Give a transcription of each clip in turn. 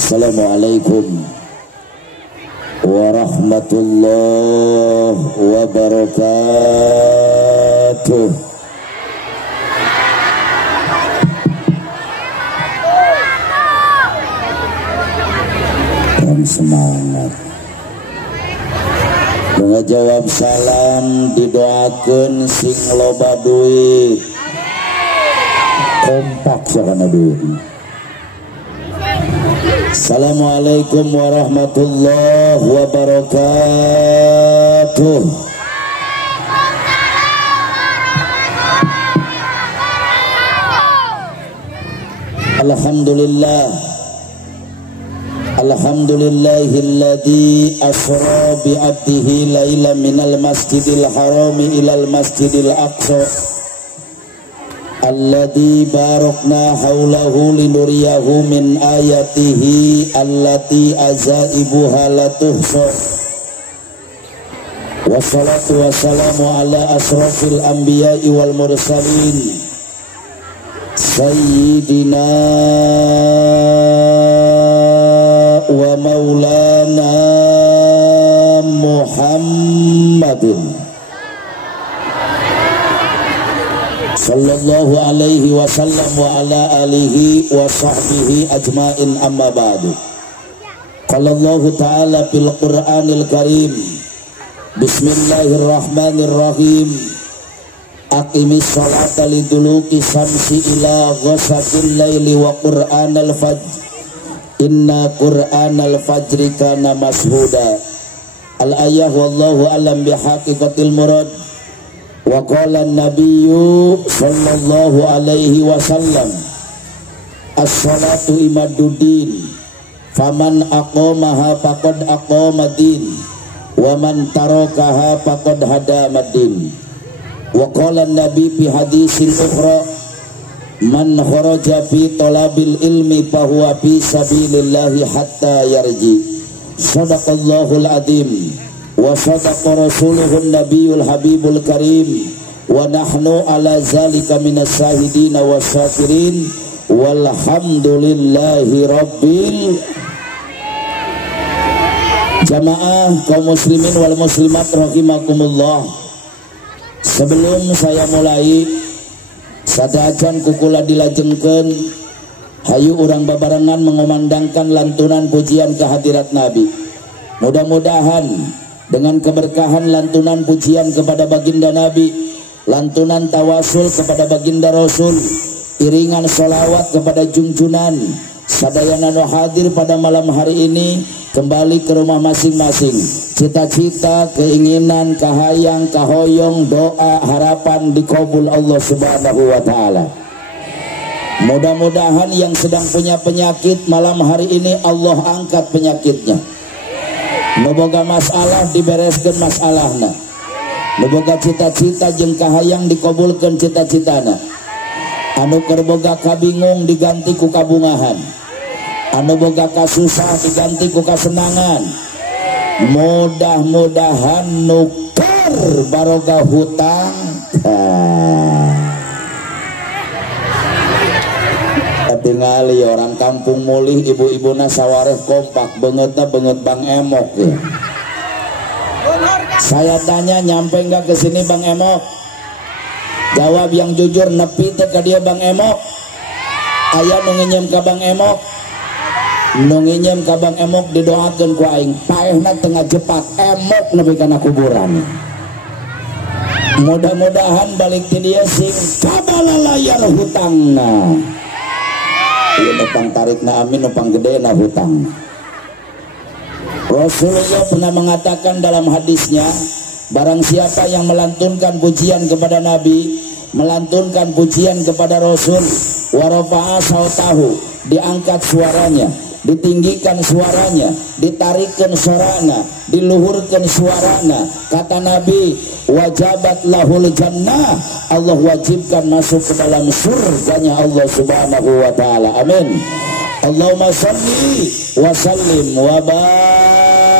Assalamualaikum warahmatullahi wabarakatuh. Dan semangat ngejawab salam, didoakeun sing loba duit, kompak sakana duit. Assalamualaikum warahmatullahi wabarakatuh. Alhamdulillah, alhamdulillahilladzi asra bi 'abdihi lailan minal masjidil harami ilal masjidil aqsa alladzi barakna haulahu linuriyahu min ayatihi allati azaibuha la tuhsa. Wassalatu wassalamu ala asrafil anbiya'i wal mursalin sayyidina wa maulana Muhammadin sallallahu alaihi wasallam wa ala alihi wa sahbihi ajmain, amma ba'du. Qala Allah ta'ala fil Qur'anil Karim, bismillahirrahmanirrahim, aqimis sholata liduluki samsi ila ghasaqil laili wa qur'anal fajr inna qur'anal fajri kana mashuda. Al-ayah wallahu alam bihaqiqatil murad. Wa qala an-nabiyyu sallallahu alaihi wasallam, as-salatu imaduddin, faman aqamaha faqad aqamadin, wa man tarakaha faqad hadamadin. Wa qala an-nabi fi hadisin ukhra, man kharaja fi talabil ilmi fahuwa fi sabilillahi hatta yarji. Sadaqallahul adzim wa sadaqa rasuluhun nabiyul habibul karim wa nahnu ala zalika minas syahidin wasyakirin walhamdulillahi rabbil. Jamaah kaum muslimin wal muslimat rahimakumullah, sebelum saya mulai sadajan kukula dilajengkeun, hayu urang babarengan mengumandangkan lantunan pujian kehadirat Nabi. Mudah-mudahan dengan keberkahan lantunan pujian kepada baginda Nabi, lantunan tawasul kepada baginda Rasul, iringan sholawat kepada junjunan sadayana nu hadir pada malam hari ini kembali ke rumah masing-masing. Cita-cita, keinginan, kahayang, kahoyong, doa, harapan dikabul Allah subhanahu wa ta'ala. Mudah-mudahan yang sedang punya penyakit malam hari ini Allah angkat penyakitnya. Boga masalah dibereskan masalahna, boga cita-cita jeung kahayang dikabulkeun cita-citana, anu keur boga kabingung diganti ku kabungahan, anu boga kasusah diganti ku kasenangan. Mudah-mudahan nuker barokah hutang. Tingali orang kampung mulih, ibu-ibuna sawareh kompak bangetna banget Bang Emok ya. Saya tanya, nyampe nggak ke sini Bang Emok? Jawab yang jujur, nepi teh ka dia Bang Emok. Aya nu nginjem ka Bang Emok, nu nginjem ka Bang Emok didoakeun ku aing, paehna tengah jepak emok nepi kana kuburan. Mudah-mudahan balik ti dia sing kabalalayar hutangna. Ieu nupang tarikna amin, nupang gedena hutang. Rasulullah pernah mengatakan dalam hadisnya, barang siapa yang melantunkan pujian kepada Nabi, melantunkan pujian kepada Rasul, warafa'a sautahu, diangkat suaranya, ditinggikan suaranya, ditarikkan suaranya, diluhurkan suaranya, kata Nabi, wajabat lahul jannah, Allah wajibkan masuk ke dalam surganya Allah subhanahu wa ta'ala. Amin. Allahumma salli wa sallim wa barik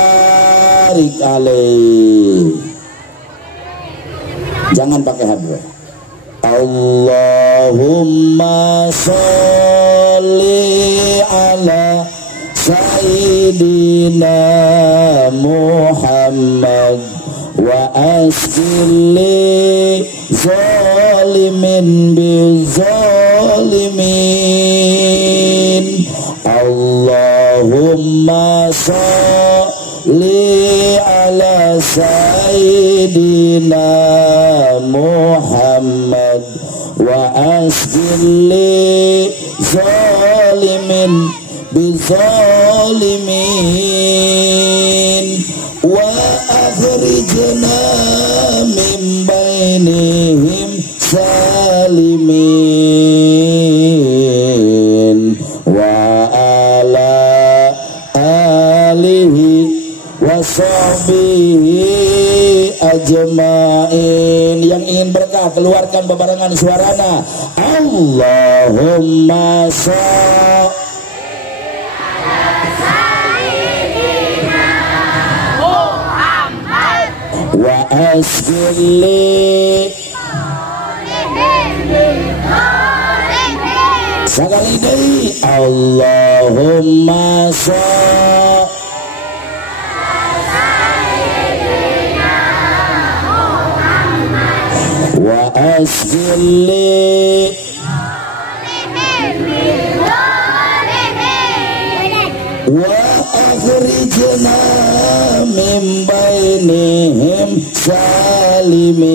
alaih. Jangan pakai hadroh. Allahumma sholli ala Sayyidina Muhammad wa asqili zalimin bizalimin. Allahumma salli ala Sayyidina Muhammad wa asqili zalimin bizalimin wa akhrijna min bainihim salimin wa ala alihi wa sahbihi ajmain. Yang ingin berkah keluarkan bebarengan suarana. Allahumma sholli wa asqili sekali deui. Allahumma sholli wa asqili wa akhrijna min bainihim salimin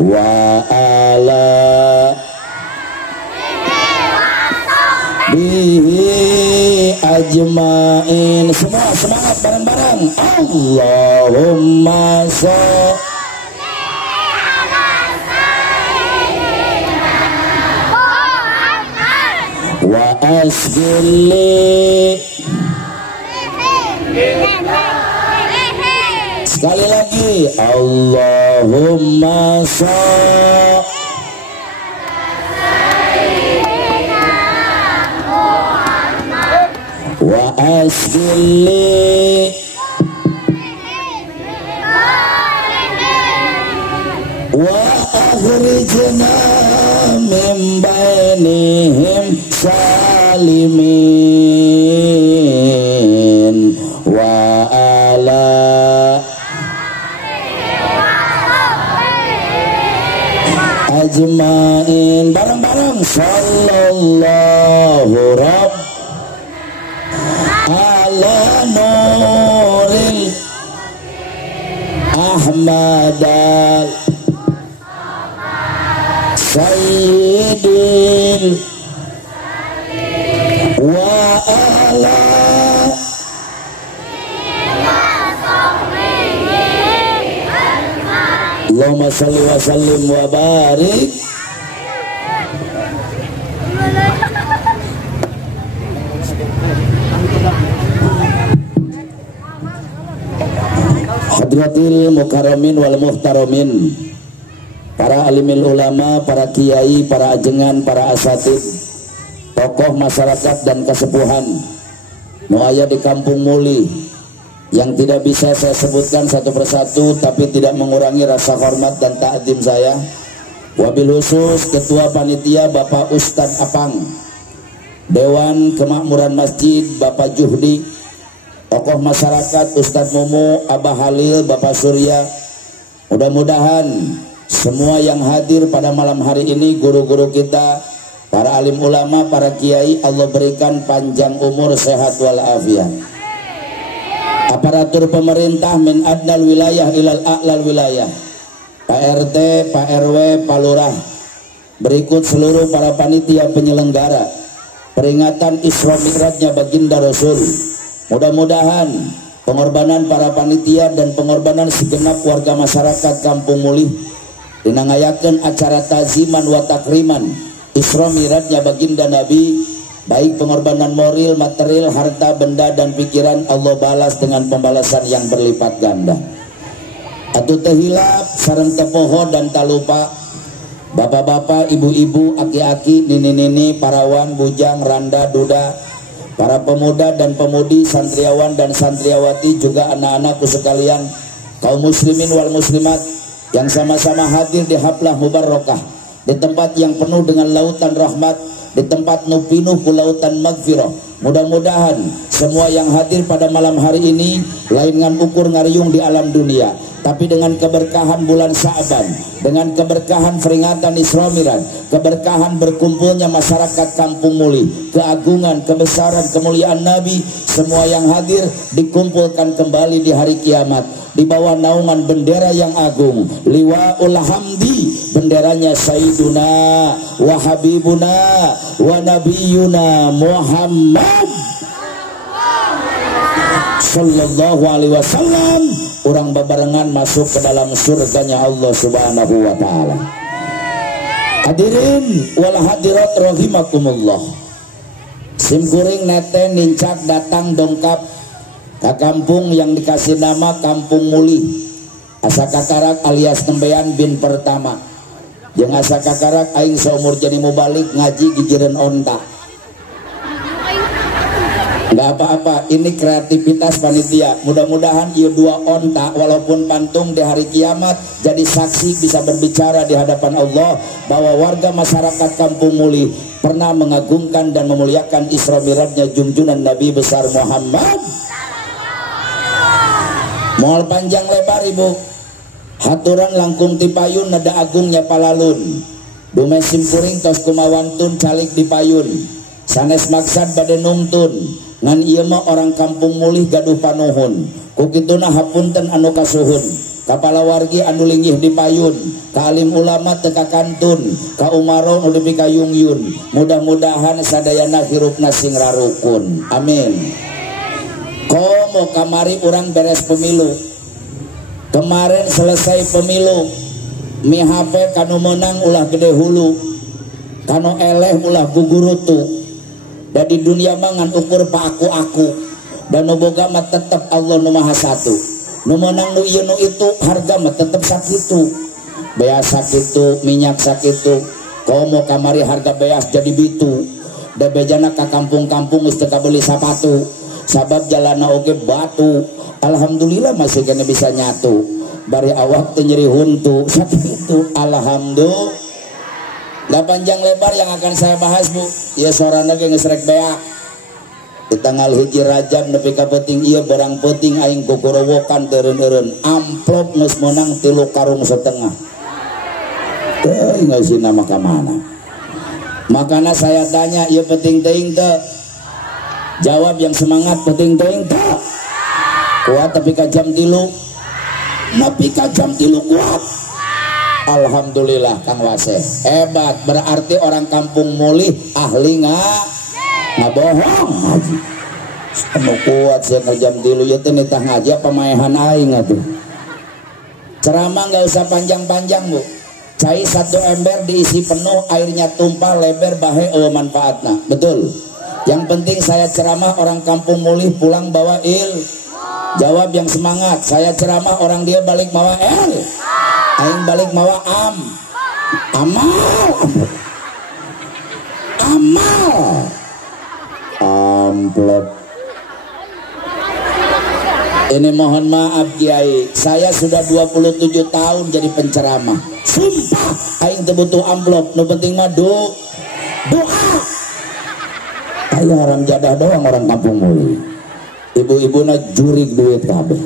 wa ala bihi ajmain. Semua semangat bareng-bareng. Allahumma sholli wa asqili. Sekali lagi. Allahumma sholli wa asqili wa akhrijna min bainihim salimin wa ala ajmain. Bareng-bareng. Sallallahu rabb ala nuril ahmadal sayyidil wa ala Allahumma salli wa sallim wa barik. Hadratil mukarramin wal muhtaramin, para alimil ulama, para kiai, para ajengan, para asatid, tokoh masyarakat dan kesepuhan muaya di Kampung Muli yang tidak bisa saya sebutkan satu persatu, tapi tidak mengurangi rasa hormat dan ta'zim saya. Wabil khusus Ketua Panitia Bapak Ustadz Apang, Dewan Kemakmuran Masjid Bapak Juhdi, tokoh masyarakat Ustadz Mumu, Abah Halil, Bapak Surya. Mudah-mudahan semua yang hadir pada malam hari ini, guru-guru kita, para alim ulama, para kiai, Allah berikan panjang umur, sehat walafiat. Aparatur pemerintah min adnal wilayah ilal a'lal wilayah, Pak RT, Pak RW, Pak Lurah, berikut seluruh para panitia penyelenggara peringatan Isra Mi'rajnya Baginda Rasul. Mudah-mudahan pengorbanan para panitia dan pengorbanan segenap warga masyarakat Kampung Muli dinangayakeun acara taziman wa takriman Isra Mi'rajnya Baginda Nabi, baik pengorbanan moral, material, harta, benda dan pikiran, Allah balas dengan pembalasan yang berlipat ganda. Atuh teu hilap sareng teu poho dan tak lupa bapak-bapak, ibu-ibu, aki-aki, nini-nini, parawan, bujang, randa, duda, para pemuda dan pemudi, santriawan dan santriawati, juga anak-anakku sekalian, kaum muslimin wal muslimat yang sama-sama hadir di haflah mubarakah, di tempat yang penuh dengan lautan rahmat, di tempat nu pinuh ku lautan magfirah. Mudah-mudahan semua yang hadir pada malam hari ini lain ngan ukur ngariung di alam dunia, tapi dengan keberkahan bulan Sya'ban, dengan keberkahan peringatan Isra Mi'raj, keberkahan berkumpulnya masyarakat Kampung Muli, keagungan, kebesaran, kemuliaan Nabi, semua yang hadir dikumpulkan kembali di hari kiamat di bawah naungan bendera yang agung, liwaul hamdi, benderanya Sayyiduna wa Habibuna wa Nabiyuna Muhammad sallallahu alaihi wasallam. Orang babarengan masuk ke dalam surganya Allah subhanahu wa ta'ala. Hadirin wal hadirat rahimakumullah. Simkuring nete nincak datang dongkap ke kampung yang dikasih nama Kampung Muli. Asa kakarak alias Nembean bin pertama. Jeung asa kakarak aing seumur jadi mubalik ngaji gigireun onta. Nggak apa-apa, ini kreativitas panitia. Mudah-mudahan ieu dua onta walaupun pantung di hari kiamat jadi saksi bisa berbicara di hadapan Allah bahwa warga masyarakat Kampung Muli pernah mengagungkan dan memuliakan Isra Mi'rajnya junjungan Nabi besar Muhammad. Moal panjang lebar ibu, haturan langkung tipayun nada agungnya palalun. Dume simpuring tos kumawantun calik di payun. Sanes maksad bade numtun. Ngan ieu mah orang Kampung Mulih gaduh panuhun. Kukituna hapunten anu kasuhun. Kapala wargi anu linggih di payun, ka alim ulama teu kakantun, ka umaro nu depi kayungyun. Mudah-mudahan sadayana hirupna sing rarukun. Amin. Komo kamari urang beres pemilu. Kemarin selesai pemilu, mihape kanu menang ulah gede hulu, kanu eleh ulah gugurutu. Dan di dunia mangan ukur pa aku dan nu boga mah tetep Allah nu maha satu. Nu menang nu ieu nu itu harga mah tetep sakitu. Beas sakitu, minyak sakitu. Komo kamari harga beas jadi bitu. Da bejana ka kampung-kampung geus teu kabeli sapatu. Sabab jalana oge batu. Alhamdulillah masih kena bisa nyatu. Bari awak teu nyeri huntu. Sakitu alhamdulillah. Gak panjang lebar yang akan saya bahas bu. Ya sorana ge geus rek beak. Di tanggal hiji Rajab nepi ka peuting ieu barang peuting aing kukurowokan teureun-eureun. Amplop geus meunang 3 karung setengah. Teu ngasih nama ka mana. Makana saya tanya ieu peuting teuing teu? Jawab yang semangat, peuting teuing teu? Kuat tapi ka jam 3. Nepi ka jam 3 kuat. Alhamdulillah Kang Wase hebat, berarti orang Kampung Mulih ahli ngabohong ngaji. Anu kuat sih ngejam tilu ya teh nitah ngaji pamaehan aing atuh. Ceramah nggak usah panjang-panjang bu. Cai 1 ember diisi penuh, airnya tumpah lebar bahe manfaatna. Betul. Yang penting saya ceramah orang Kampung Mulih pulang bawa Jawab yang semangat. Saya ceramah orang dia balik bawa aing balik mawa amal amplop. Ini mohon maaf Kiai, saya sudah 27 tahun jadi penceramah. Sumpah aing teu butuh amplop, nu penting mah doa. Ayo haram jadah doang orang Kampung Muli. Ibu-ibuna jurig duit kabeh.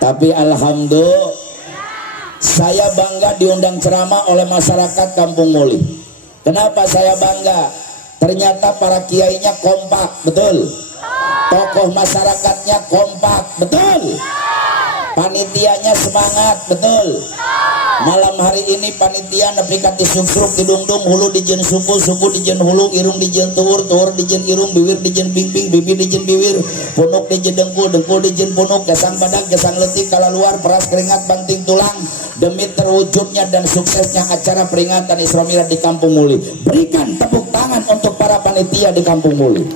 Tapi alhamdulillah saya bangga diundang ceramah oleh masyarakat Kampung Muli. Kenapa saya bangga? Ternyata para kiainya kompak, betul. Tokoh masyarakatnya kompak, betul. Panitianya semangat, betul. Malam hari ini panitia nepi ka tisuk-suk tidungdung, hulu dijeun suku, suku dijeun hulu, irung dijeun tuur, tuur dijeun irung, bibir dijeun pingping, bibir dijeun bibir, punuk dijeun dengkul, dengkul dijeun punuk, gesang badak, gesang leutik kala luar, peras keringat banting tulang, demi terwujudnya dan suksesnya acara peringatan Isra Mi'raj di Kampung Muli. Berikan tepuk tangan untuk para panitia di Kampung Muli.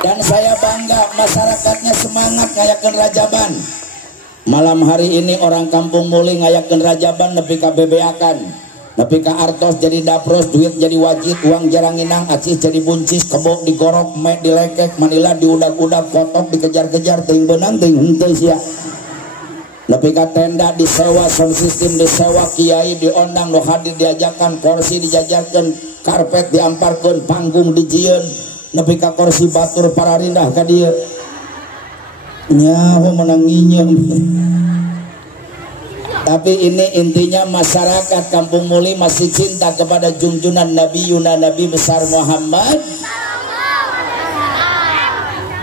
Dan saya bangga masyarakatnya semangat ngayakeun rajaban. Malam hari ini orang Kampung Muli ngayakeun rajaban nepi ka bebeakan, nepi ka artos jadi dapros, duit jadi wajib, uang jarang inang, acis jadi buncis, kebo digorok, me dilekek, manila diudak-udak, kotok dikejar-kejar, teuing beunang teuing henteu sia. Nepi ka tenda disewa, sound system disewa, kiai diondang, nu hadir diajakan, kursi dijajarkan, karpet diamparkan, panggung dijieun, nepi ka kursi batur para rindah ka dieu. Nyaho menang nginyem. Tapi ini intinya masyarakat Kampung Muli masih cinta kepada junjunan Nabi Yuna, Nabi besar Muhammad.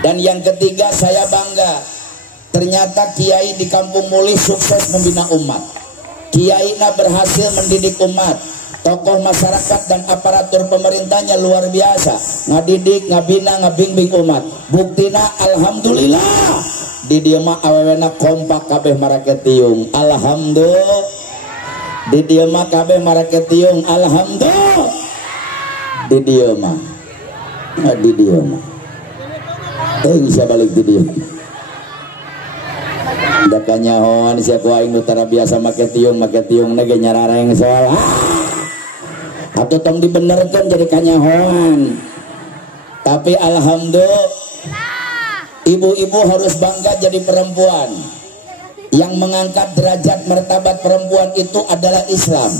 Dan yang ketiga, saya bangga, ternyata kiai di Kampung Muli sukses membina umat. Kiai berhasil mendidik umat. Tokoh masyarakat dan aparatur pemerintahnya luar biasa, ngadidik, ngabina, ngabimbing umat. Buktina alhamdulillah di dieu mah awewena kompak kabeh marake tiung. Alhamdulillah. Di dieu mah kabeh marake tiung. Alhamdulillah. Di dieu mah. Di dieu mah. Bisa balik di dieu. Da kanyahoan sia ku aing utara biasa make tiung na ge nyarareng soal. Atuh tong dibenerkeun jadi kanyahoan. Tapi alhamdulillah, ibu-ibu harus bangga jadi perempuan. Yang mengangkat derajat martabat perempuan itu adalah Islam.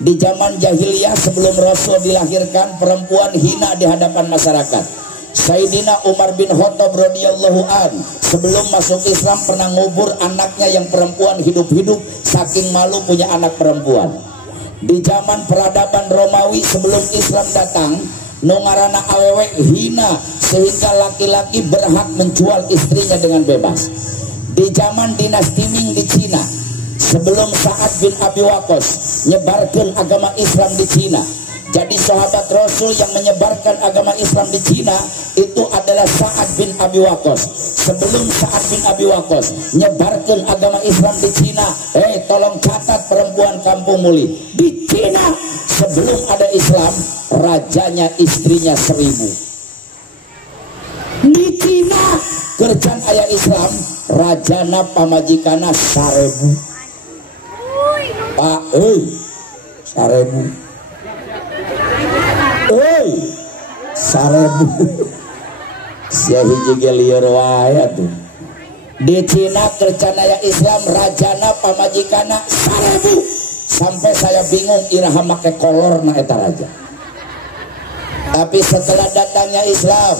Di zaman jahiliyah sebelum Rasul dilahirkan, perempuan hina di hadapan masyarakat. Sayyidina Umar bin Khattab radhiyallahu an sebelum masuk Islam pernah ngubur anaknya yang perempuan hidup-hidup saking malu punya anak perempuan. Di zaman peradaban Romawi sebelum Islam datang, nungarana awewe hina sehingga laki-laki berhak menjual istrinya dengan bebas. Di zaman dinasti Ming di Cina sebelum Sa'ad bin Abi Waqqas nyebarkan agama Islam di Cina, jadi sahabat Rasul yang menyebarkan agama Islam di Cina itu adalah Sa'ad bin Abi Waqqas. Sebelum Sa'ad bin Abi Waqqas nyebarkan agama Islam di Cina, tolong catat perempuan Kampung Muli, di Cina sebelum ada Islam rajanya istrinya 1000. Di Cina kerjaan ayah Islam rajana pamajikana 1000. Pak, 1000. 1000. Sia hiji ge lieur wae atuh. Di Cina kerjaan ayah Islam rajana pamajikana 1000. Sampai saya bingung iraha make kolorna eta raja. Tapi setelah datangnya Islam,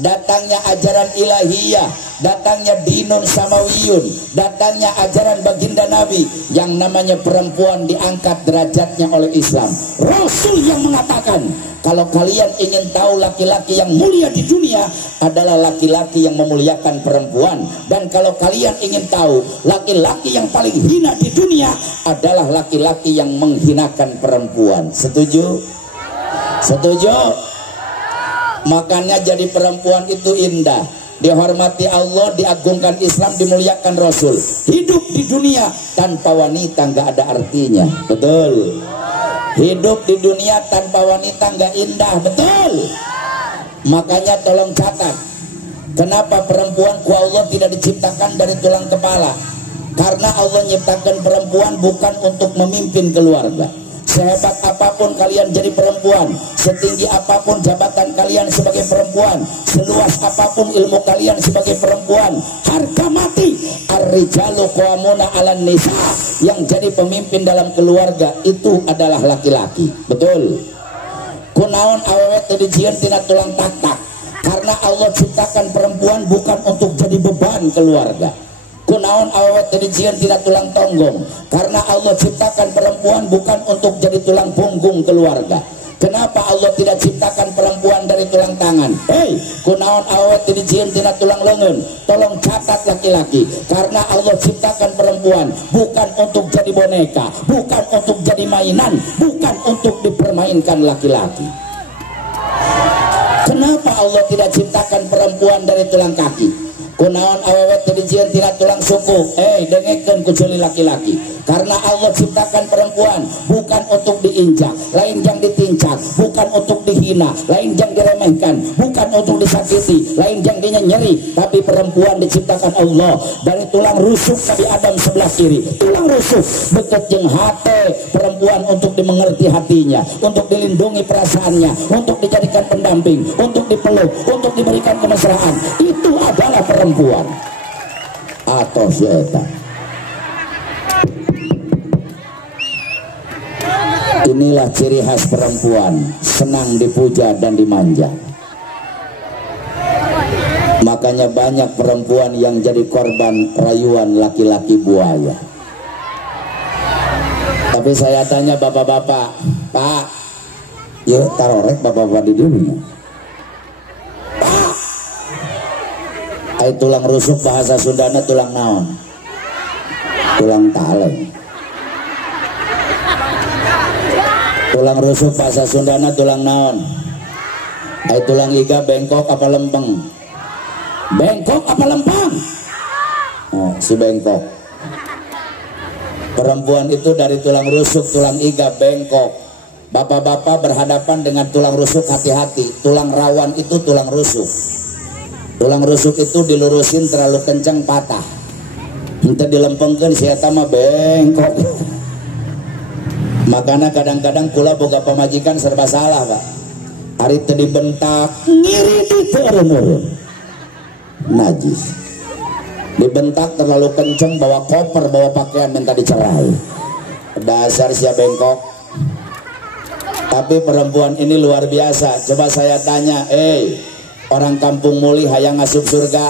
datangnya ajaran ilahiyah, datangnya dinun samawiyun, datangnya ajaran baginda Nabi, yang namanya perempuan diangkat derajatnya oleh Islam. Rasul yang mengatakan, kalau kalian ingin tahu laki-laki yang mulia di dunia adalah laki-laki yang memuliakan perempuan, dan kalau kalian ingin tahu laki-laki yang paling hina di dunia adalah laki-laki yang menghinakan perempuan. Setuju? Setuju? Makanya jadi perempuan itu indah, dihormati Allah, diagungkan Islam, dimuliakan Rasul. Hidup di dunia tanpa wanita nggak ada artinya, betul? Hidup di dunia tanpa wanita nggak indah, betul? Makanya tolong catat, kenapa perempuan ku Allah tidak diciptakan dari tulang kepala? Karena Allah nyiptakan perempuan bukan untuk memimpin keluarga. Sehebat apapun kalian jadi perempuan, setinggi apapun jabatan kalian sebagai perempuan, seluas apapun ilmu kalian sebagai perempuan, harga mati ar-rijalu qawwamuna 'alan nisa. Yang jadi pemimpin dalam keluarga itu adalah laki-laki, betul? Kunaon awewe teu dijieun tina tulang tak-tak? Karena Allah ciptakan perempuan bukan untuk jadi beban keluarga. Kunaon awet jadi jian tidak tulang tonggong, karena Allah ciptakan perempuan bukan untuk jadi tulang punggung keluarga. Kenapa Allah tidak ciptakan perempuan dari tulang tangan? Kunaon awet jadi jian tidak tulang lengan? Tolong catat laki-laki, karena Allah ciptakan perempuan bukan untuk jadi boneka, bukan untuk jadi mainan, bukan untuk dipermainkan laki-laki. Kenapa Allah tidak ciptakan perempuan dari tulang kaki? Kunaon awet tadijian tidak tulang suku, dengekeun kuculi laki-laki. Karena Allah ciptakan perempuan bukan untuk diinjak, lain yang ditincak, bukan untuk dihina, lain yang diremehkan, bukan untuk disakiti, lain yang nyeri. Tapi perempuan diciptakan Allah dari tulang rusuk Nabi Adam sebelah kiri, tulang rusuk beket jeung hate perempuan untuk dimengerti hatinya, untuk dilindungi perasaannya, untuk dijadikan pendamping, untuk dipeluk, untuk diberikan kemesraan. Itu adalah perempuan atau syaitan. Inilah ciri khas perempuan, senang dipuja dan dimanja. Makanya banyak perempuan yang jadi korban rayuan laki-laki buaya. Tapi saya tanya bapak-bapak, Pak, yuk tarorek bapak-bapak di dunia. Pak, ay tulang rusuk bahasa Sundana tulang naon? Tulang taleng. Tulang rusuk bahasa Sundana tulang naon? Ay tulang iga bengkok apa lempeng? Bengkok apa lempeng? Oh, si bengkok. Perempuan itu dari tulang rusuk, tulang iga, bengkok. Bapak-bapak berhadapan dengan tulang rusuk, hati-hati. Tulang rawan itu tulang rusuk. Tulang rusuk itu dilurusin terlalu kencang patah. Minta dilempengkan siapa mah bengkok. Makanya kadang-kadang kula boga pamajikan serba salah, Pak. Hari tadi bentak ngiri di turun najis. Dibentak terlalu kenceng, bawa koper, bawa pakaian, minta dicerai. Dasar siapa bengkok. Tapi perempuan ini luar biasa. Coba saya tanya, orang kampung muli hayang ngasup surga?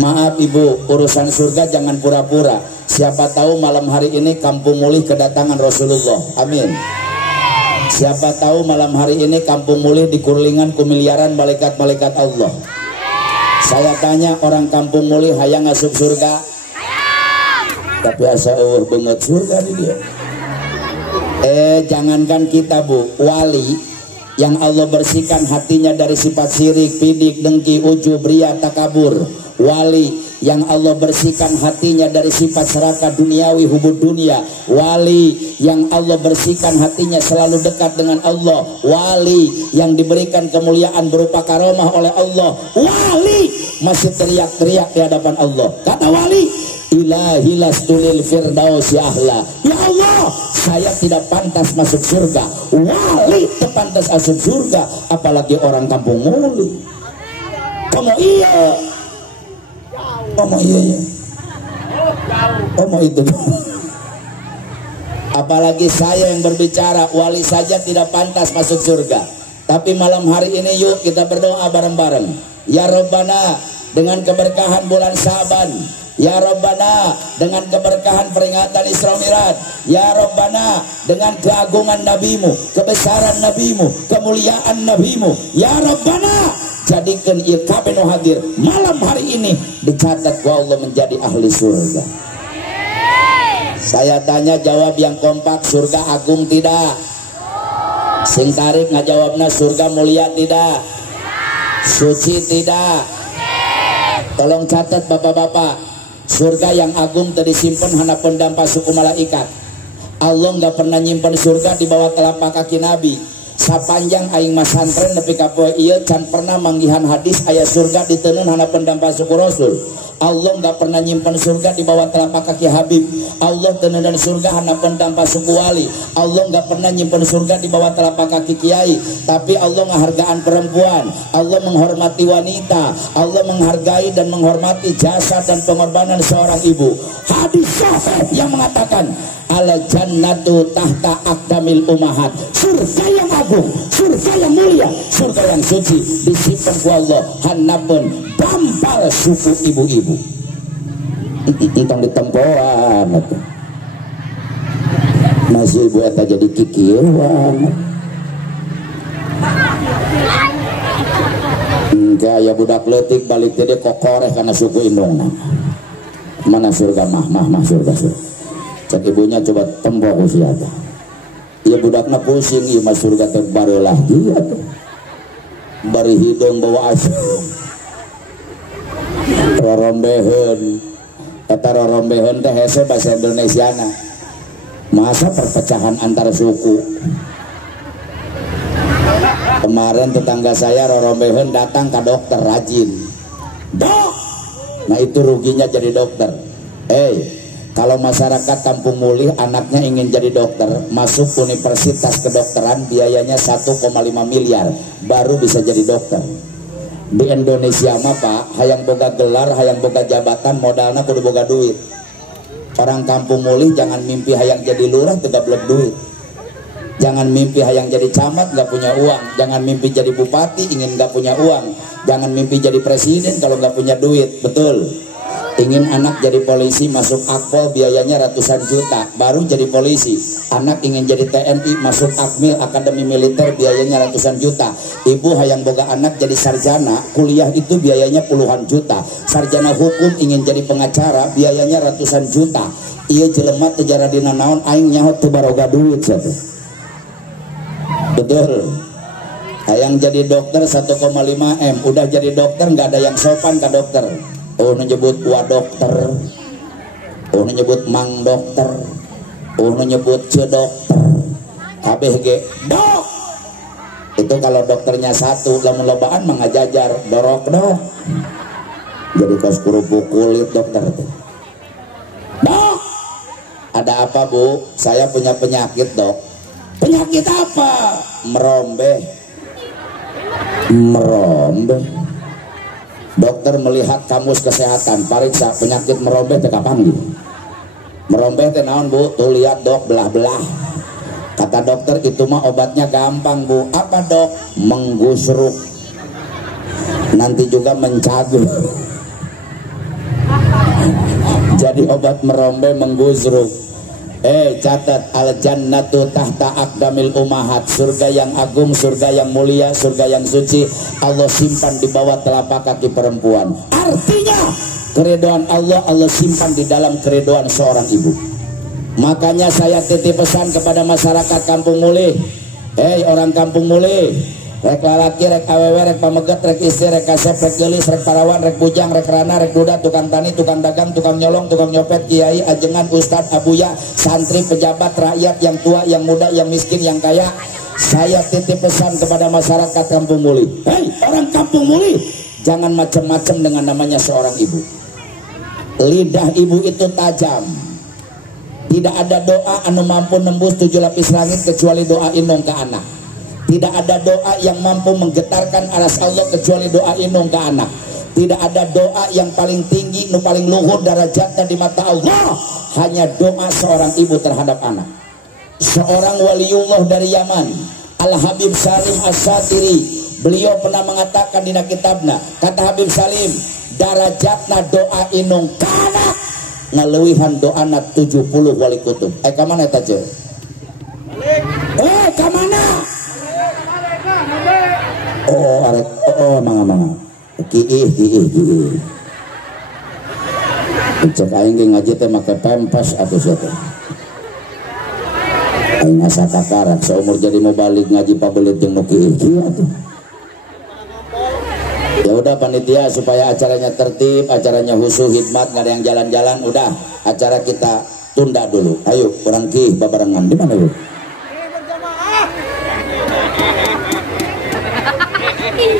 Maaf ibu, urusan surga jangan pura-pura. Siapa tahu malam hari ini kampung muli kedatangan Rasulullah. Amin. Siapa tahu malam hari ini kampung muli dikulingan kumiliaran malaikat-malaikat Allah. Saya tanya, orang kampung muli hayang ngasup surga? Tapi asa banget surga nih dia. Jangankan kita bu, wali yang Allah bersihkan hatinya dari sifat syirik, bidik, dengki, ujub, riya, takabur. Wali yang Allah bersihkan hatinya dari sifat serakah duniawi, hubud dunia. Wali yang Allah bersihkan hatinya selalu dekat dengan Allah. Wali yang diberikan kemuliaan berupa karomah oleh Allah. Wali masih teriak-teriak di hadapan Allah. Kata wali, ilahi lastulil firdausi ahla. Ya Allah, saya tidak pantas masuk surga. Wali terpantas masuk surga, apalagi orang kampung muli. Kamu iya. Kamu iya. Kamu itu. Apalagi saya yang berbicara, wali saja tidak pantas masuk surga. Tapi malam hari ini yuk kita berdoa bareng-bareng. Ya Rabbana, dengan keberkahan bulan Syaban. Ya Rabbana, dengan keberkahan peringatan Isra Mi'raj. Ya Rabbana, dengan keagungan nabimu, kebesaran nabimu, kemuliaan nabimu. Ya Rabbana, jadikan ieu kabeh nu hadir malam hari ini dicatat ku Allah menjadi ahli surga. Saya tanya, jawab yang kompak, surga agung tidak? Sing tarik ngajawabna, surga mulia tidak? Suci tidak? Tolong catat bapak-bapak, surga yang agung tadi simpen hana pendampa suku malaikat. Allah nggak pernah nyimpen surga di bawah telapak kaki Nabi. Sapanjang aing mas santren nepi ka poe ieu can pernah manggihan hadis aya surga diteunun hana pendampa suku Rasul. Allah nggak pernah nyimpan surga di bawah telapak kaki Habib. Allah teuneunan surga hana pendampa suku wali. Allah nggak pernah nyimpan surga di bawah telapak kaki kiai. Tapi Allah menghargaan perempuan. Allah menghormati wanita. Allah menghargai dan menghormati jasa dan pengorbanan seorang ibu. Hadis sahih yang mengatakan, ala jannatu tahta aqdamil umahat. Surga yang agung, surga yang mulia, surga yang suci disimpan ku Allah hanapun dampal suku ibu-ibu. Itong ditempoan atuh. Masih ibu eta jadi kikieuan. Gaya budak leutik balik teh dia kokoreh kana suku indungna. Mana surga mah surga. Cek ibunya coba tembok usia ta. Iya budakna pusing, iya mas surga teh baru lagi atuh. Bari hidung bawa asap. Rorombeheun. Kata rorombeheun teh hese bahasa Indonesiana. Masa perpecahan antar suku. Kemarin tetangga saya rorombeheun datang ke dokter rajin. Dok. Nah itu ruginya jadi dokter. Kalau masyarakat kampung muli anaknya ingin jadi dokter, masuk universitas kedokteran biayanya 1,5 miliar baru bisa jadi dokter. Di Indonesia mah Pak, hayang boga gelar, hayang boga jabatan, modalnya kudu boga duit. Orang kampung mulih jangan mimpi hayang jadi lurah tegablek duit. Jangan mimpi hayang jadi camat nggak punya uang. Jangan mimpi jadi bupati ingin nggak punya uang. Jangan mimpi jadi presiden kalau nggak punya duit. Betul. Ingin anak jadi polisi masuk akpol biayanya ratusan juta baru jadi polisi. Anak ingin jadi TNI masuk akmil akademi militer biayanya ratusan juta. Ibu hayang boga anak jadi sarjana kuliah itu biayanya puluhan juta. Sarjana hukum ingin jadi pengacara biayanya ratusan juta. Iya jelema teu jara dina naon aing nyaho teu baroga duit satu. Betul. Hayang jadi dokter 1,5 M udah jadi dokter nggak ada yang sopan ke dokter. Oh menyebut wa dokter, oh menyebut mang dokter, oh menyebut ce dokter, KBG dok. Itu kalau dokternya satu, lamun lobaan mengajajar dorok dok. Jadi kos kerupuk kulit dokter tuh. Dok, ada apa bu? Saya punya penyakit dok. Penyakit apa? Merombeh. Merombeh. Dokter melihat kamus kesehatan, pariksa penyakit merombeh teh kapan gitu? Merombeh teh naon bu? Tuh lihat dok belah-belah. Kata dokter itu mah obatnya gampang bu. Apa dok? Menggusruk. Nanti juga mencagur. Jadi obat merombeh menggusruk. Catat al jannatu tahta aqdamil umahat. Surga yang agung, surga yang mulia, surga yang suci Allah simpan di bawah telapak kaki perempuan. Artinya keridhaan Allah Allah simpan di dalam keridhaan seorang ibu. Makanya saya titip pesan kepada masyarakat Kampung Mulih. Orang Kampung Mulih, rek lalaki, rek awewe, rek pameget, rek istri, rek kasep, rek gelis, rek parawan, rek bujang, rek rana, rek duda, tukang tani, tukang dagang, tukang nyolong, tukang nyopet, kiai, ajengan, ustad, abuya, santri, pejabat, rakyat yang tua, yang muda, yang miskin, yang kaya. Saya titip pesan kepada masyarakat Kampung Mulih. Orang Kampung Mulih, jangan macam-macam dengan namanya seorang ibu. Lidah ibu itu tajam. Tidak ada doa anu mampu nembus 7 lapis langit kecuali doa inung ke anak. Tidak ada doa yang mampu menggetarkan aras Allah kecuali doa inung ke anak. Tidak ada doa yang paling tinggi, nu paling luhur derajatnya di mata Allah, hanya doa seorang ibu terhadap anak. Seorang waliullah dari Yaman, Al-Habib Salim As-Satiri, beliau pernah mengatakan di kitabna, kata Habib Salim, darajatna doa inung ke anak ngelewihan doana 70 wali kutub. Kamana eta ce? Kamana? Arek manga kiih. Cek aing ge ngaji teh make pempes atuh sia teh. Aing asa kakarak seumur jadi mau balik ngaji pabelit jeung nu kiih atuh. Ya udah panitia supaya acaranya tertib, acaranya husu hikmat, nggak ada yang jalan-jalan, udah acara kita tunda dulu. Ayo orang kiih babarengan di mana bu?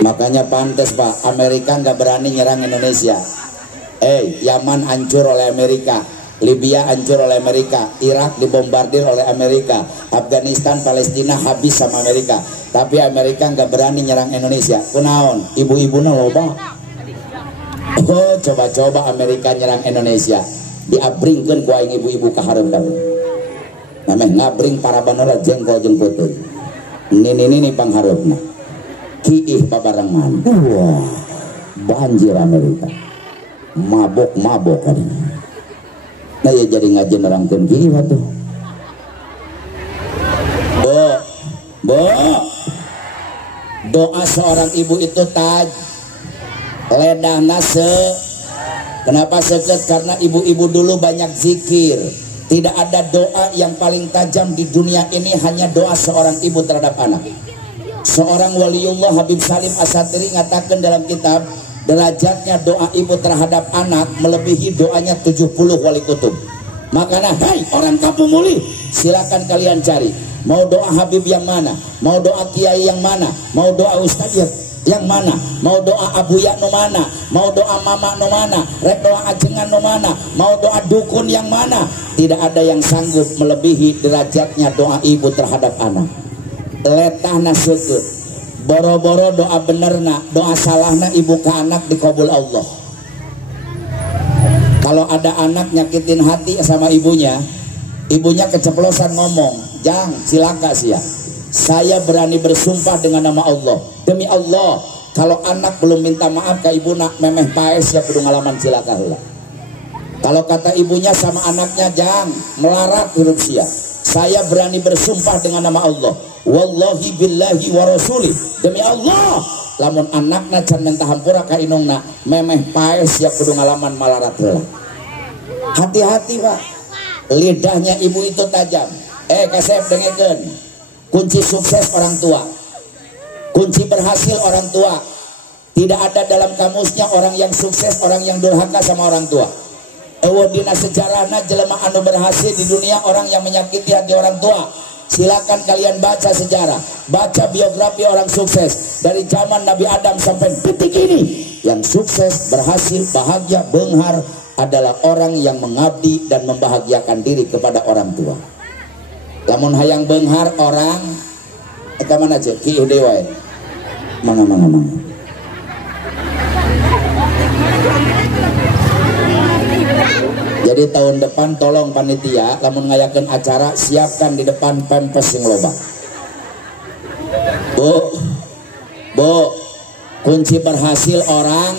Makanya pantas pak, Amerika nggak berani nyerang Indonesia. Yaman hancur oleh Amerika, Libya hancur oleh Amerika, Irak dibombardir oleh Amerika, Afghanistan, Palestina habis sama Amerika. Tapi Amerika nggak berani nyerang Indonesia. Kunaon? Ibu-ibunya loba. Coba-coba Amerika nyerang Indonesia, diabringkeun ku aing ibu-ibu kahareum kabeh. Nameh ngabring para banora jengkol jeung peuteun. Nini panghareupna. Kiih babarengan. Wah, banjir Amerika. Mabok kan. Nah ya jadi ngaji nerangkeun kiih atuh. Bo. Doa seorang ibu itu taj ledah nase. Kenapa seket? Karena ibu-ibu dulu banyak zikir. Tidak ada doa yang paling tajam di dunia ini, hanya doa seorang ibu terhadap anak. Seorang waliullah Habib Salim As-Satiri ngatakan dalam kitab, derajatnya doa ibu terhadap anak melebihi doanya 70 wali kutub. Makanya orang Kampung Mulih, silakan kalian cari. Mau doa Habib yang mana? Mau doa kiai yang mana? Mau doa ustaz yang mana? Mau doa abuya no mana? Mau doa mama no mana? Rek doa ajengan no mana? Mau doa dukun yang mana? Tidak ada yang sanggup melebihi derajatnya doa ibu terhadap anak. Letahna syukur. Boro-boro doa benerna, doa salahna ibu ke anak dikabul Allah. Kalau ada anak nyakitin hati sama ibunya, ibunya keceplosan ngomong, "Jang, silaka sia. Saya berani bersumpah dengan nama Allah. Demi Allah, kalau anak belum minta maaf ke ibu nak memeh paes ya kudu ngalaman silaka heula." Kalau kata ibunya sama anaknya, "Jang, melarat hirup sia. Saya berani bersumpah dengan nama Allah. Wallahi billahi wa rasuli. Demi Allah, lamun anakna can minta hampura ka inungna memeh paes ya kudu ngalaman malarat heula." Hati-hati Pak, lidahnya ibu itu tajam. Kasep dengekeun, kunci sukses orang tua, kunci berhasil orang tua. Tidak ada dalam kamusnya orang yang sukses, orang yang durhaka sama orang tua. Dina sejarahna jelema anu berhasil di dunia orang yang menyakiti hati orang tua. Silakan kalian baca sejarah, baca biografi orang sukses dari zaman Nabi Adam sampai detik ini. Yang sukses, berhasil, bahagia, benghar adalah orang yang mengabdi dan membahagiakan diri kepada orang tua. Lamun hayang benghar orang eta mana cek ki dewa mangga. Jadi tahun depan tolong panitia lamun ngayakeun acara siapkan di depan pempes yang loba. Bu, kunci berhasil orang,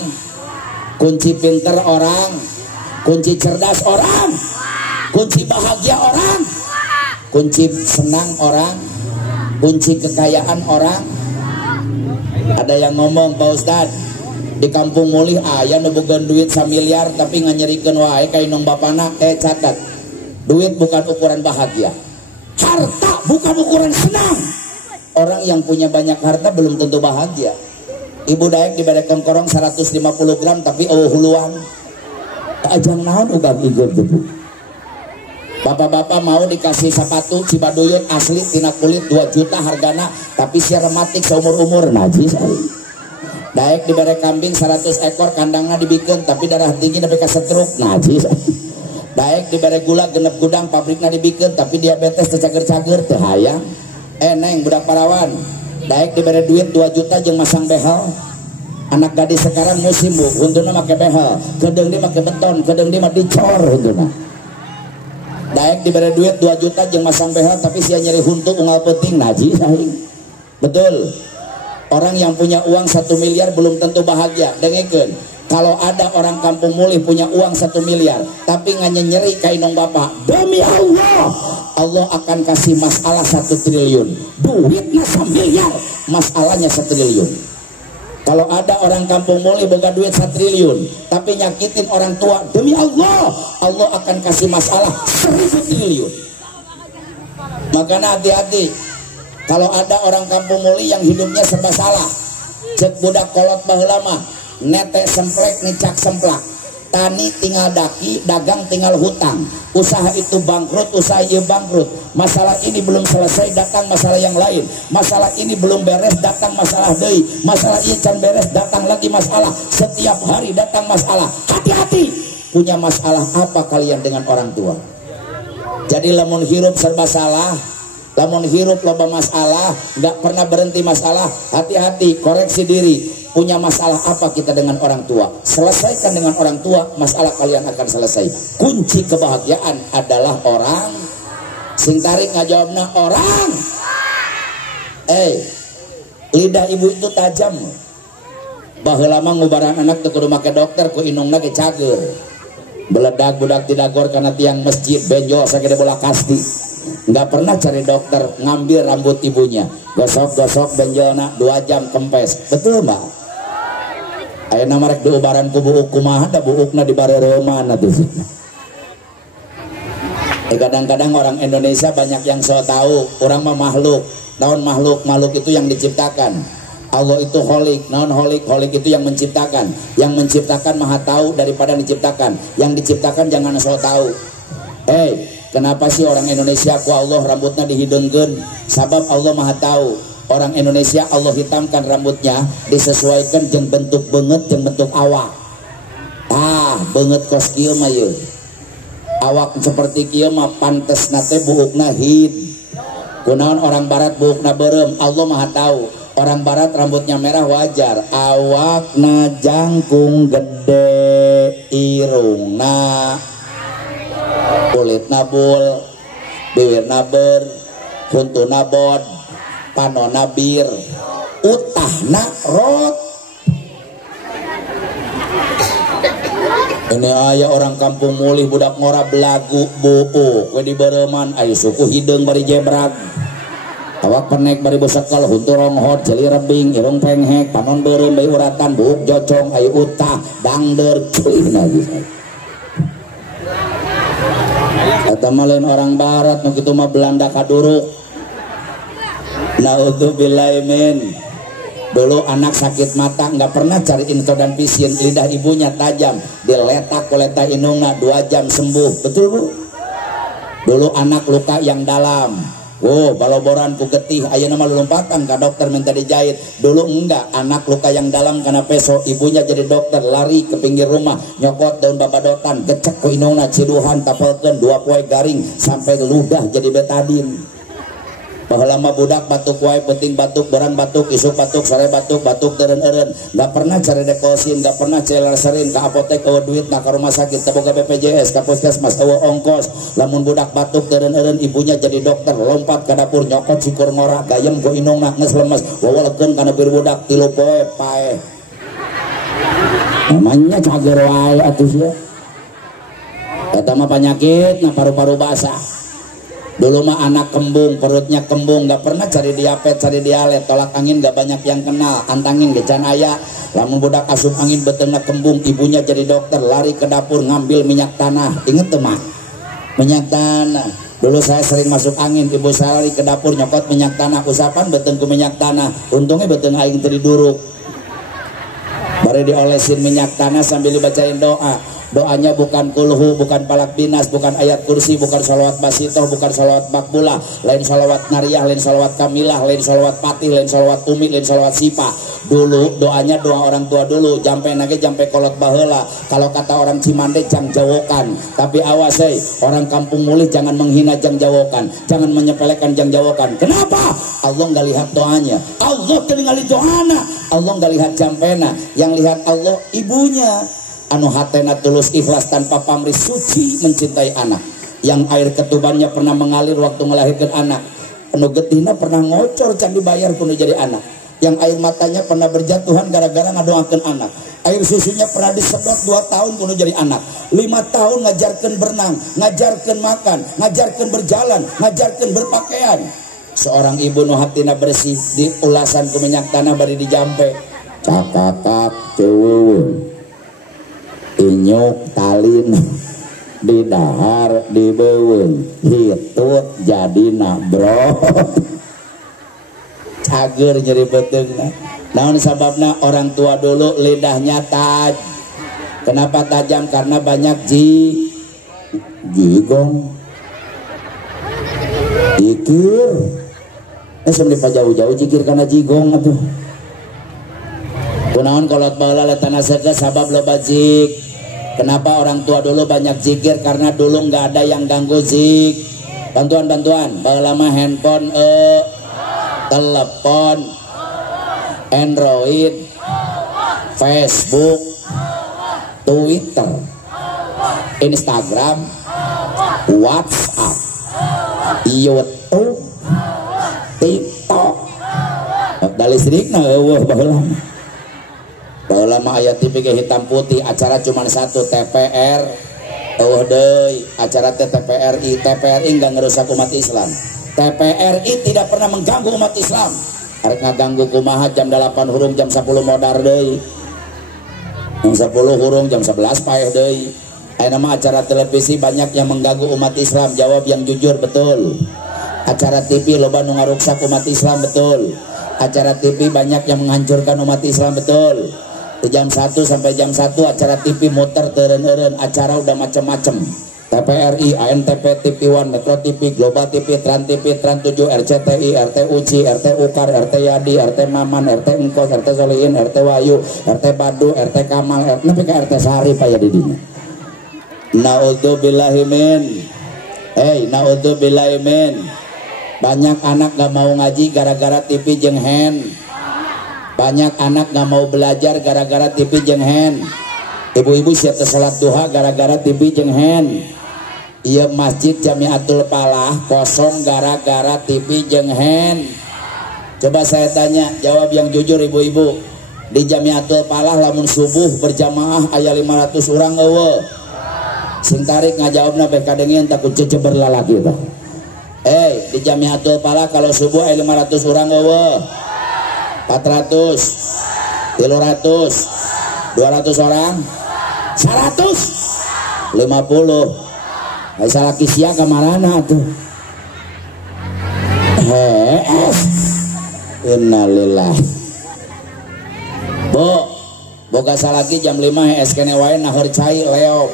kunci pinter orang, kunci cerdas orang, kunci bahagia orang, kunci senang orang, kunci kekayaan orang. Ada yang ngomong, Pak Ustad, di kampung mulih aya nu boga duit 1 miliar tapi nganyerikeun wae ka inung bapana. Catat, duit bukan ukuran bahagia, harta bukan ukuran senang. Orang yang punya banyak harta belum tentu bahagia. Ibu daek dibere kongkorong 150 gram tapi huluan ajang naon ugang igur debu. Bapak-bapak mau dikasih sepatu Cibaduyut asli tina kulit 2 juta hargana tapi sia rematik seumur-umur najis. Daek dibere kambing 100 ekor kandangnya dibikin tapi darah tinggi sampai ke stroke najis. Daek dibere gula genep gudang pabriknya dibikin tapi diabetes tercager-cager teu hayang. Neng budak parawan, daek dibere duit 2 juta jeung masang behel. Anak gadis sekarang musim bu, untuna make behel, kedeung di make beton, kedeung di mah dicor untuna. Daek dibere duit 2 juta jeung masang behel tapi sia nyeri huntu unggal peuting najis aing. Betul. Orang yang punya uang 1 miliar belum tentu bahagia. Dengekeun, kalau ada orang kampung mulih punya uang 1 miliar tapi nyeri ka inong bapak, demi Allah, Allah akan kasih masalah 1 triliun. Duitnya 1 miliar, masalahnya 1 triliun. Kalau ada orang kampung mulih boga duit 1 triliun tapi nyakitin orang tua, demi Allah, Allah akan kasih masalah 1000 triliun. Makanya hati-hati. Kalau ada orang kampung muli yang hidupnya serba salah, cek budak kolot baheula mah, nete semplek nicak semplak, tani tinggal daki, dagang tinggal hutang, usaha itu bangkrut, usaha ieu bangkrut, masalah ini belum selesai datang masalah yang lain, masalah ini belum beres datang masalah deui, masalah ieu can beres datang lagi masalah, setiap hari datang masalah. Hati-hati, punya masalah apa kalian dengan orang tua? Jadi lamun hirup serba salah, lamun hirup loba masalah, nggak pernah berhenti masalah. Hati-hati, koreksi diri. Punya masalah apa kita dengan orang tua? Selesaikan dengan orang tua, masalah kalian akan selesai. Kunci kebahagiaan adalah orang. Sing tarik ngajawabna orang. Lidah ibu itu tajam. Baheula mah ngubaran anak teu kudu make dokter ku inungna ge cager. Beledak budak tidagor karena tiang masjid benjol sagede bola kasti. Nggak pernah cari dokter, ngambil rambut ibunya, gosok-gosok benjolna 2 jam kempes. Betul mbak? Ayeuna mah rek diubaran ku buuk kumaha da buukna dibareureum mana tuh. Kadang-kadang orang Indonesia banyak yang so tahu, orang mah makhluk. Naon makhluk? Makhluk itu yang diciptakan. Allah itu holik. Naon holik? Holik itu yang menciptakan. Yang menciptakan maha tahu daripada diciptakan. Yang diciptakan jangan so tahu. Kenapa sih orang Indonesia ku Allah rambutnya dihidungkeun? Sabab Allah maha tahu. Orang Indonesia Allah hitamkan rambutnya disesuaikan jeung bentuk beungeut jeung bentuk awak. Beungeut kos kieu mah yeuh. Awak seperti kieu mah pantesna teh buukna hid. Kunaon orang barat buukna beureum, Allah maha tahu. Orang barat rambutnya merah wajar, awakna jangkung gede, irungna kulit nabul, bibir naber, huntu nabod, pano nabir, utahna rot. Ini ayah orang kampung mulih budak ngora belagu buu kue di bereman ayo suku hidung bari jebrag awak penek bari besekal huntu ronghot jeli rebing irung penghek panon berem bayi uratan buuk jocong ayo utah dangder cuy lagi kata malain orang barat nuk itu mah Belanda kaduruk. Naudzubillahi min. Dulu anak sakit mata nggak pernah cari info dan vision, lidah ibunya tajam diletak koleta inungna 2 jam sembuh, betul bu? Dulu anak luka yang dalam, baloboran ku getih aya nama lompatan ke dokter minta dijahit. Dulu enggak, anak luka yang dalam karena peso, ibunya jadi dokter lari ke pinggir rumah nyokot daun babadotan gecek ku inungna ciduhan tapelkeun 2 poe garing sampai ludah jadi betadin. Baheula budak batuk wae penting batuk berang batuk isuk batuk sore batuk batuk teureun-eureun nggak pernah cari dekosin nggak pernah celerserin ke apotek eueuh duit na ka rumah sakit teu boga BPJS ka puskesmas eueuh ongkos lamun budak batuk teureun-eureun ibunya jadi dokter lompat ka dapur nyokot sikur ngora gayem go inungna geus lemes wawalekeun kana bir budak 3 poe pae namanya cager wae atuh sia eta mah penyakit na paru-paru basah. Dulu mah anak kembung, perutnya kembung, nggak pernah cari diapet, cari dialet, tolak angin nggak banyak yang kenal, antangin gecan aya, lamun budak asup angin betengah kembung, ibunya jadi dokter, lari ke dapur ngambil minyak tanah, inget tuh mah, minyak tanah. Dulu saya sering masuk angin, ibu saya lari ke dapur nyokot minyak tanah, usapan beteng ke minyak tanah, untungnya beteng aing teri duruk, baru diolesin minyak tanah sambil dibacain doa. Doanya bukan kulhu, bukan palak binas, bukan ayat kursi, bukan salawat basitoh, bukan salawat makbulah, lain salawat nariyah, lain salawat kamilah, lain salawat patih, lain salawat umi, lain salawat sipa. Dulu doanya doa orang tua dulu, jampe nage jampe kolot baheula. Kalau kata orang Cimande jang jawokan, tapi awas orang kampung mulih jangan menghina jang jawokan, jangan menyepelekan jang jawokan. Kenapa? Allah nggak lihat doanya, Allah kelingali doana, Allah nggak lihat jampena, yang lihat Allah ibunya. Anu hatena tulus ikhlas tanpa pamrih suci mencintai anak, yang air ketubannya pernah mengalir waktu melahirkan anak, anu getihna pernah ngocor can dibayar kudu jadi anak, yang air matanya pernah berjatuhan gara-gara ngadoakeun anak, air susunya pernah disedot 2 tahun kudu jadi anak, 5 tahun ngajarkeun berenang, ngajarkeun makan, ngajarkeun berjalan, ngajarkeun berpakaian. Seorang ibu nu hatina bersih di ulasan ku minyak tanah bari dijampe cakakak ceuweung inyuk talin di dahar di beuweung hitut jadina bro cager nyeri beteungna. Naon sababna? Orang tua dulu lidahnya taj. Kenapa tajam? Karena banyak jigong jikir sebelum jauh-jauh jikir karena jigong atuh kunaon kolot baheula letana sedek sabab loba jik. Kenapa orang tua dulu banyak zikir? Karena dulu nggak ada yang ganggu zik. Bantuan baheula mah handphone telepon Android Facebook Twitter Instagram WhatsApp YouTube TikTok dari sedikna eueuh baheula. Baheula mah aya TV hitam putih, acara cuma 1 TPR. Eueuh deui, acara TPRI. TPRI enggak ngerusak umat Islam. TPRI tidak pernah mengganggu umat Islam. Arek ngaganggu kumaha jam 8 hurung jam 10 modar deui. Jam 10 hurung jam 11 paeh deui. Aya nama acara televisi banyak yang mengganggu umat Islam. Jawab yang jujur, betul. Acara TV loba nu ngaruksak umat Islam, betul. Acara TV banyak yang menghancurkan umat Islam, betul. Di jam 1 sampai jam 1 acara TV muter teureun-eureun, acara udah macam-macam. TPRI, ANTP, TV One, Metro TV, Global TV, Trans TV, Trans 7, RCTI, RT Uci, RT Ukar, RT Yadi, RT Maman, RT Engkos, RT Solihin, RT Wayu, RT Badu, RT Kamal, nepi ka RT Sari aya di dinya. Naudzubillahi min. Naudzubillahi min. Banyak anak gak mau ngaji gara-gara TV jeung hand. Banyak anak nggak mau belajar gara-gara TV jeung hand. Ibu-ibu siap salat duha gara-gara TV jeung hand. Iya masjid Jamiatul Falah kosong gara-gara TV jeung hand. Coba saya tanya, jawab yang jujur ibu-ibu. Di Jamiatul Falah lamun subuh berjamaah aya 500 orang eueuh. Sing tarik ngajawabna bae kadengieun takut ceceber lalaki tah. Di Jamiatul Falah kalau subuh aya 500 orang eueuh. 400, 300, 200 orang, 100, 50. Ai salaki sia ka marana tuh. Innalillahi. Boga salaki jam 5 es kene wae nahur cai leop.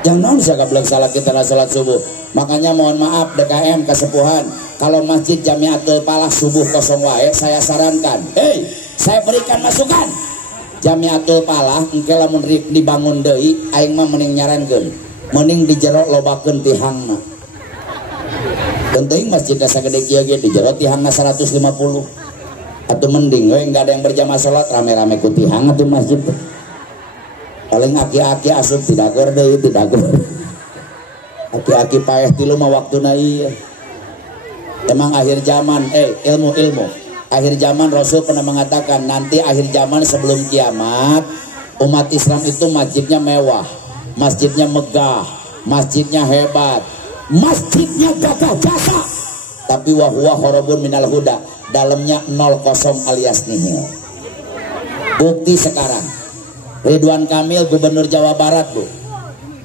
Yang non sagablek salaki tara salat subuh. Makanya mohon maaf DKM kesepuhan, kalau masjid Jamiatul Falah subuh kosong wae, saya sarankan, saya berikan masukan. Jamiatul Falah engke lamun dibangun deui, aing mah mending nyarankeun, mending dijero lobakeun tihangna. Penting masjid sagede kieu ge dijero tihangna 150. Atuh mending we enggak ada yang berjamaah salat rame-rame ku tihang atuh masjid. Paling aki-aki asup tidak keur deui, tidak keur. Aki-aki paeh tilu mah waktuna ieu. Emang akhir zaman, ilmu akhir zaman Rasul pernah mengatakan nanti akhir zaman sebelum kiamat umat Islam itu masjidnya mewah, masjidnya megah, masjidnya hebat, masjidnya gagah jasa, tapi wahwa horobun minal huda, dalamnya 00 alias nihil. Bukti sekarang Ridwan Kamil gubernur Jawa Barat bu,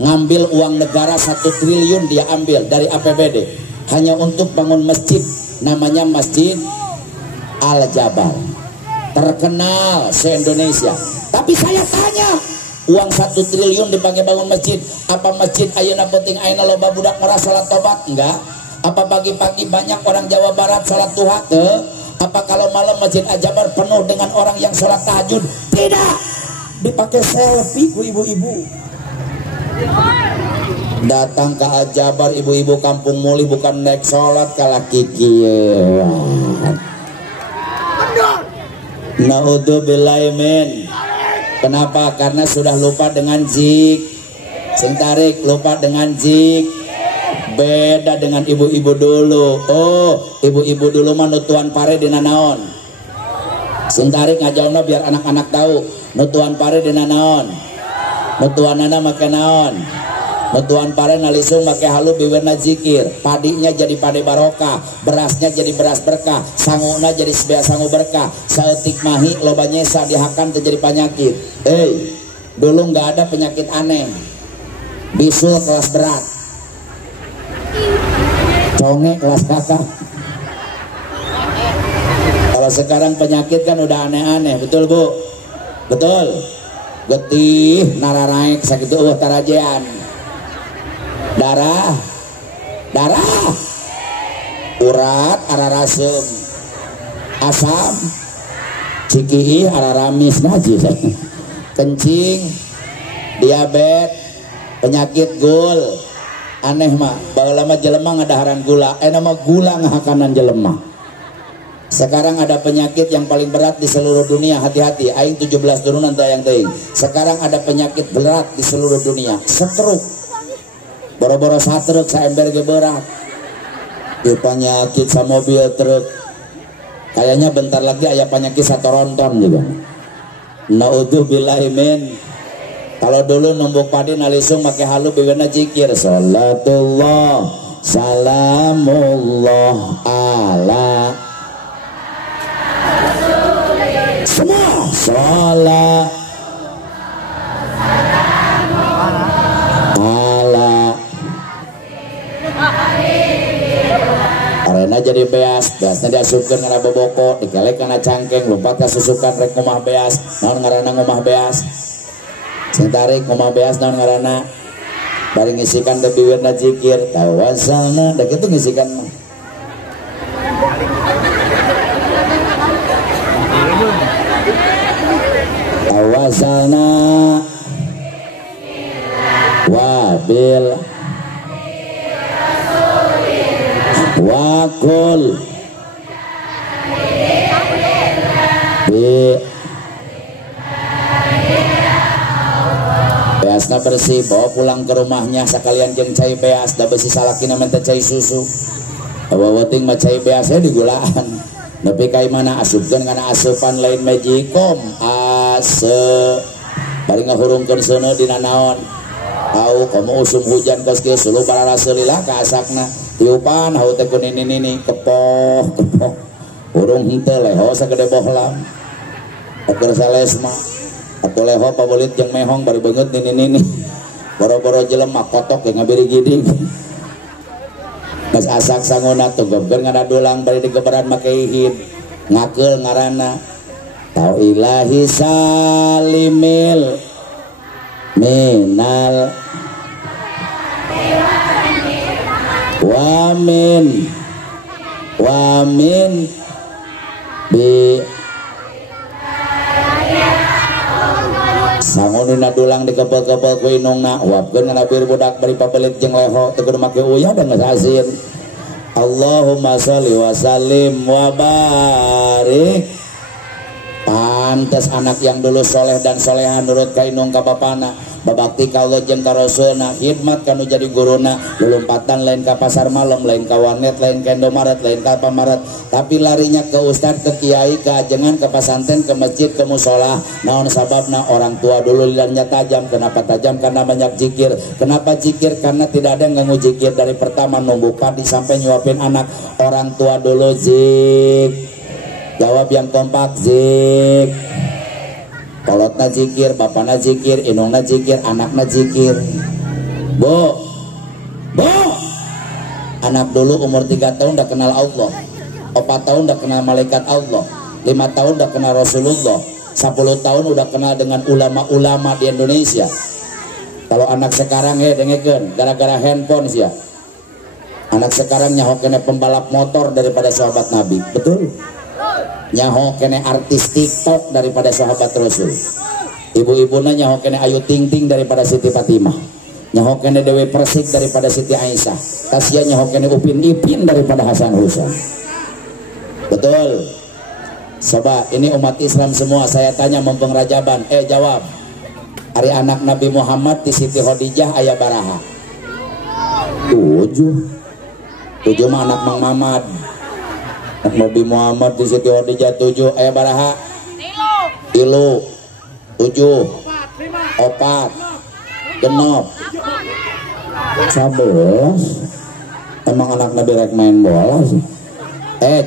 ngambil uang negara 1 triliun dia ambil dari APBD hanya untuk bangun masjid, namanya Masjid Al-Jabal, terkenal se-Indonesia. Tapi saya tanya, uang 1 triliun dipakai bangun masjid, apa masjid ayeuna penting ayeuna loba budak merah salat tobat? Enggak. Apa pagi-pagi banyak orang Jawa Barat salat duha? Apa kalau malam Masjid Al-Jabal penuh dengan orang yang salat tahajud? Tidak. Dipakai selfie ku ibu-ibu. Datang ke Al-Jabar ibu-ibu kampung Muli bukan naik sholat kalah kiki. Naudzubillahi min. Kenapa? Karena sudah lupa dengan zik. Sing tarik lupa dengan zik. Beda dengan ibu-ibu dulu. Ibu-ibu dulu mah nutuan pare dina naon. Sing tarik ngajawna biar anak-anak tahu. Nutuan pare dina naon. Nutuanana make naon. Nutuan pare nalisung make halu biwerna zikir, padinya jadi padi barokah, berasnya jadi beras berkah, sanguna jadi sangu berkah, saeutik mahi loba nyesa dihakan terjadi penyakit. Dulu nggak ada penyakit aneh, bisul kelas berat, conge kelas kakak. Kalau sekarang penyakit kan udah aneh-aneh, betul bu? Betul. Getih nararaek sakitu tarajean. Darah, urat, ararasem, asam, cikih, araramis, najis, kencing, diabetes, penyakit gul, aneh mah, baheula mah jelema ngadaharan gula, nama gula ngahakanan jelema. Sekarang ada penyakit yang paling berat di seluruh dunia, hati-hati, aing 17 turunan tayang teuing. Sekarang ada penyakit berat di seluruh dunia, stroke. Boro-boro satruk saember ge berat. Di penyakit sa mobil truk. Kayaknya bentar lagi aya penyakit satoronton juga. Naudzubillahi min. Kalau dulu numbuk padi nalisung make halu biweuna zikir salatullah salamullah ala semua salat arena jadi beas, beasnya diasupkan karena boboko, dikelek karena cangkeng, lompat kasusukan rek ngomah beas, naon ngaranna ngomah beas, sing tarik ngomah beas naon ngaranna, bari ngisikan teh biwirna zikir, tawasalna, da kitu ngisikan mah. Tawasalna wabil wakul bi beasna bersih, bawa pulang ke rumahnya sekalian jeung cai beas, da besi salakina minta cai susu. Bawa ting mah cai beasnya digulaan. Tapi kai mana asupkeun kana asupan lain magicom ase. Bari ngahurungkeun seuneu dina naon. Au komo usum hujan geus kieu sulu bararaseulillah ka asakna. Tiupan hau teh kun ini kepoh. Urung henteu leho sagede bohlam. Keur sales mah atuh leho pabulit jeung mehong bari beungeut nini. Boro-boro jelema kotok ge ngabiri giding. Mas asak sangona tugobkeun ngadadulang bari digeberan make ihid. Ngakeul ngaranna tau ilahi salimil minal wamin bi sangonina dulang dikepel-kepel ku inungna wapkeun nganabir budak bari pabelit jeung leho teu kudu make uyah da geus asin. Allahumma sholli wa sallim wa barik. Pantes anak yang dulu soleh dan soleha nurut ka inung ka bapana, babakti ka Allah jeung ka Rasulna, khidmat kanu jadi guruna, lulumpatan lain ka pasar malam, lain ka warnet, lain ka Indomaret, lain ka Alfamaret, tapi larinya ke ustad, ke kiai, ke ajengan, ke pesantren, ke masjid, ke musola. Naon sababna? Orang tua dulu lidannya tajam. Kenapa tajam? Karena banyak zikir. Kenapa zikir? Karena tidak ada yang nganggu zikir dari pertama numbuh padi sampai nyuapin anak. Orang tua dulu zik. Jawab yang kompak, zik. Kolotna zikir, bapakna zikir, inungna zikir, anakna zikir. Bu, anak dulu umur 3 tahun udah kenal Allah, 4 tahun udah kenal malaikat Allah, 5 tahun udah kenal Rasulullah, 10 tahun udah kenal dengan ulama-ulama di Indonesia. Kalau anak sekarang dengekeun, gara-gara handphone sih ya. Anak sekarang nyaho kene pembalap motor daripada sahabat Nabi, betul? Nyaho kene artis TikTok daripada sahabat Rasul. Ibu-ibuna nyaho kene Ayu Ting Ting daripada Siti Fatimah. Nyaho kene Dewi Persik daripada Siti Aisyah. Tasya nyaho kene Upin Ipin daripada Hasan Husain. Betul. Coba ini umat Islam semua saya tanya mumpung Rajaban. Jawab. Ari anak Nabi Muhammad di Siti Khadijah aya baraha? 7 mah anak Mang Mamad. Nabi Muhammad di Siti Khadijah 7 aya baraha? 3 7 4 genep 11. Emang anak Nabi rek main bola sih.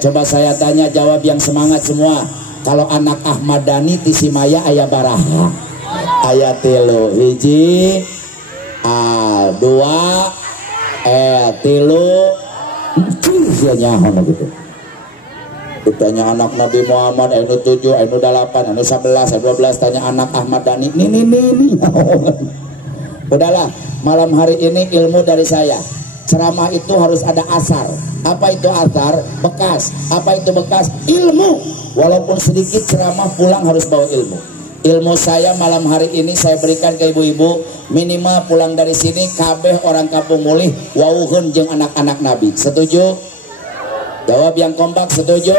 Coba saya tanya, jawab yang semangat semua. Kalau anak Ahmad Dhani di Simaya aya baraha? Aya 3 hiji 2 3 sia nyaho gitu. Tanya anak Nabi Muhammad anu 7, anu 8, anu 11, anu 12, tanya anak Ahmad Dhani. Nih. Udahlah, malam hari ini ilmu dari saya. Ceramah itu harus ada asar. Apa itu asar? Bekas. Apa itu bekas? Ilmu. Walaupun sedikit ceramah pulang harus bawa ilmu. Ilmu saya malam hari ini saya berikan ke ibu-ibu. Minimal pulang dari sini kabeh orang kampung mulih wauheun jeung anak-anak Nabi. Setuju? Jawab yang kompak, setuju?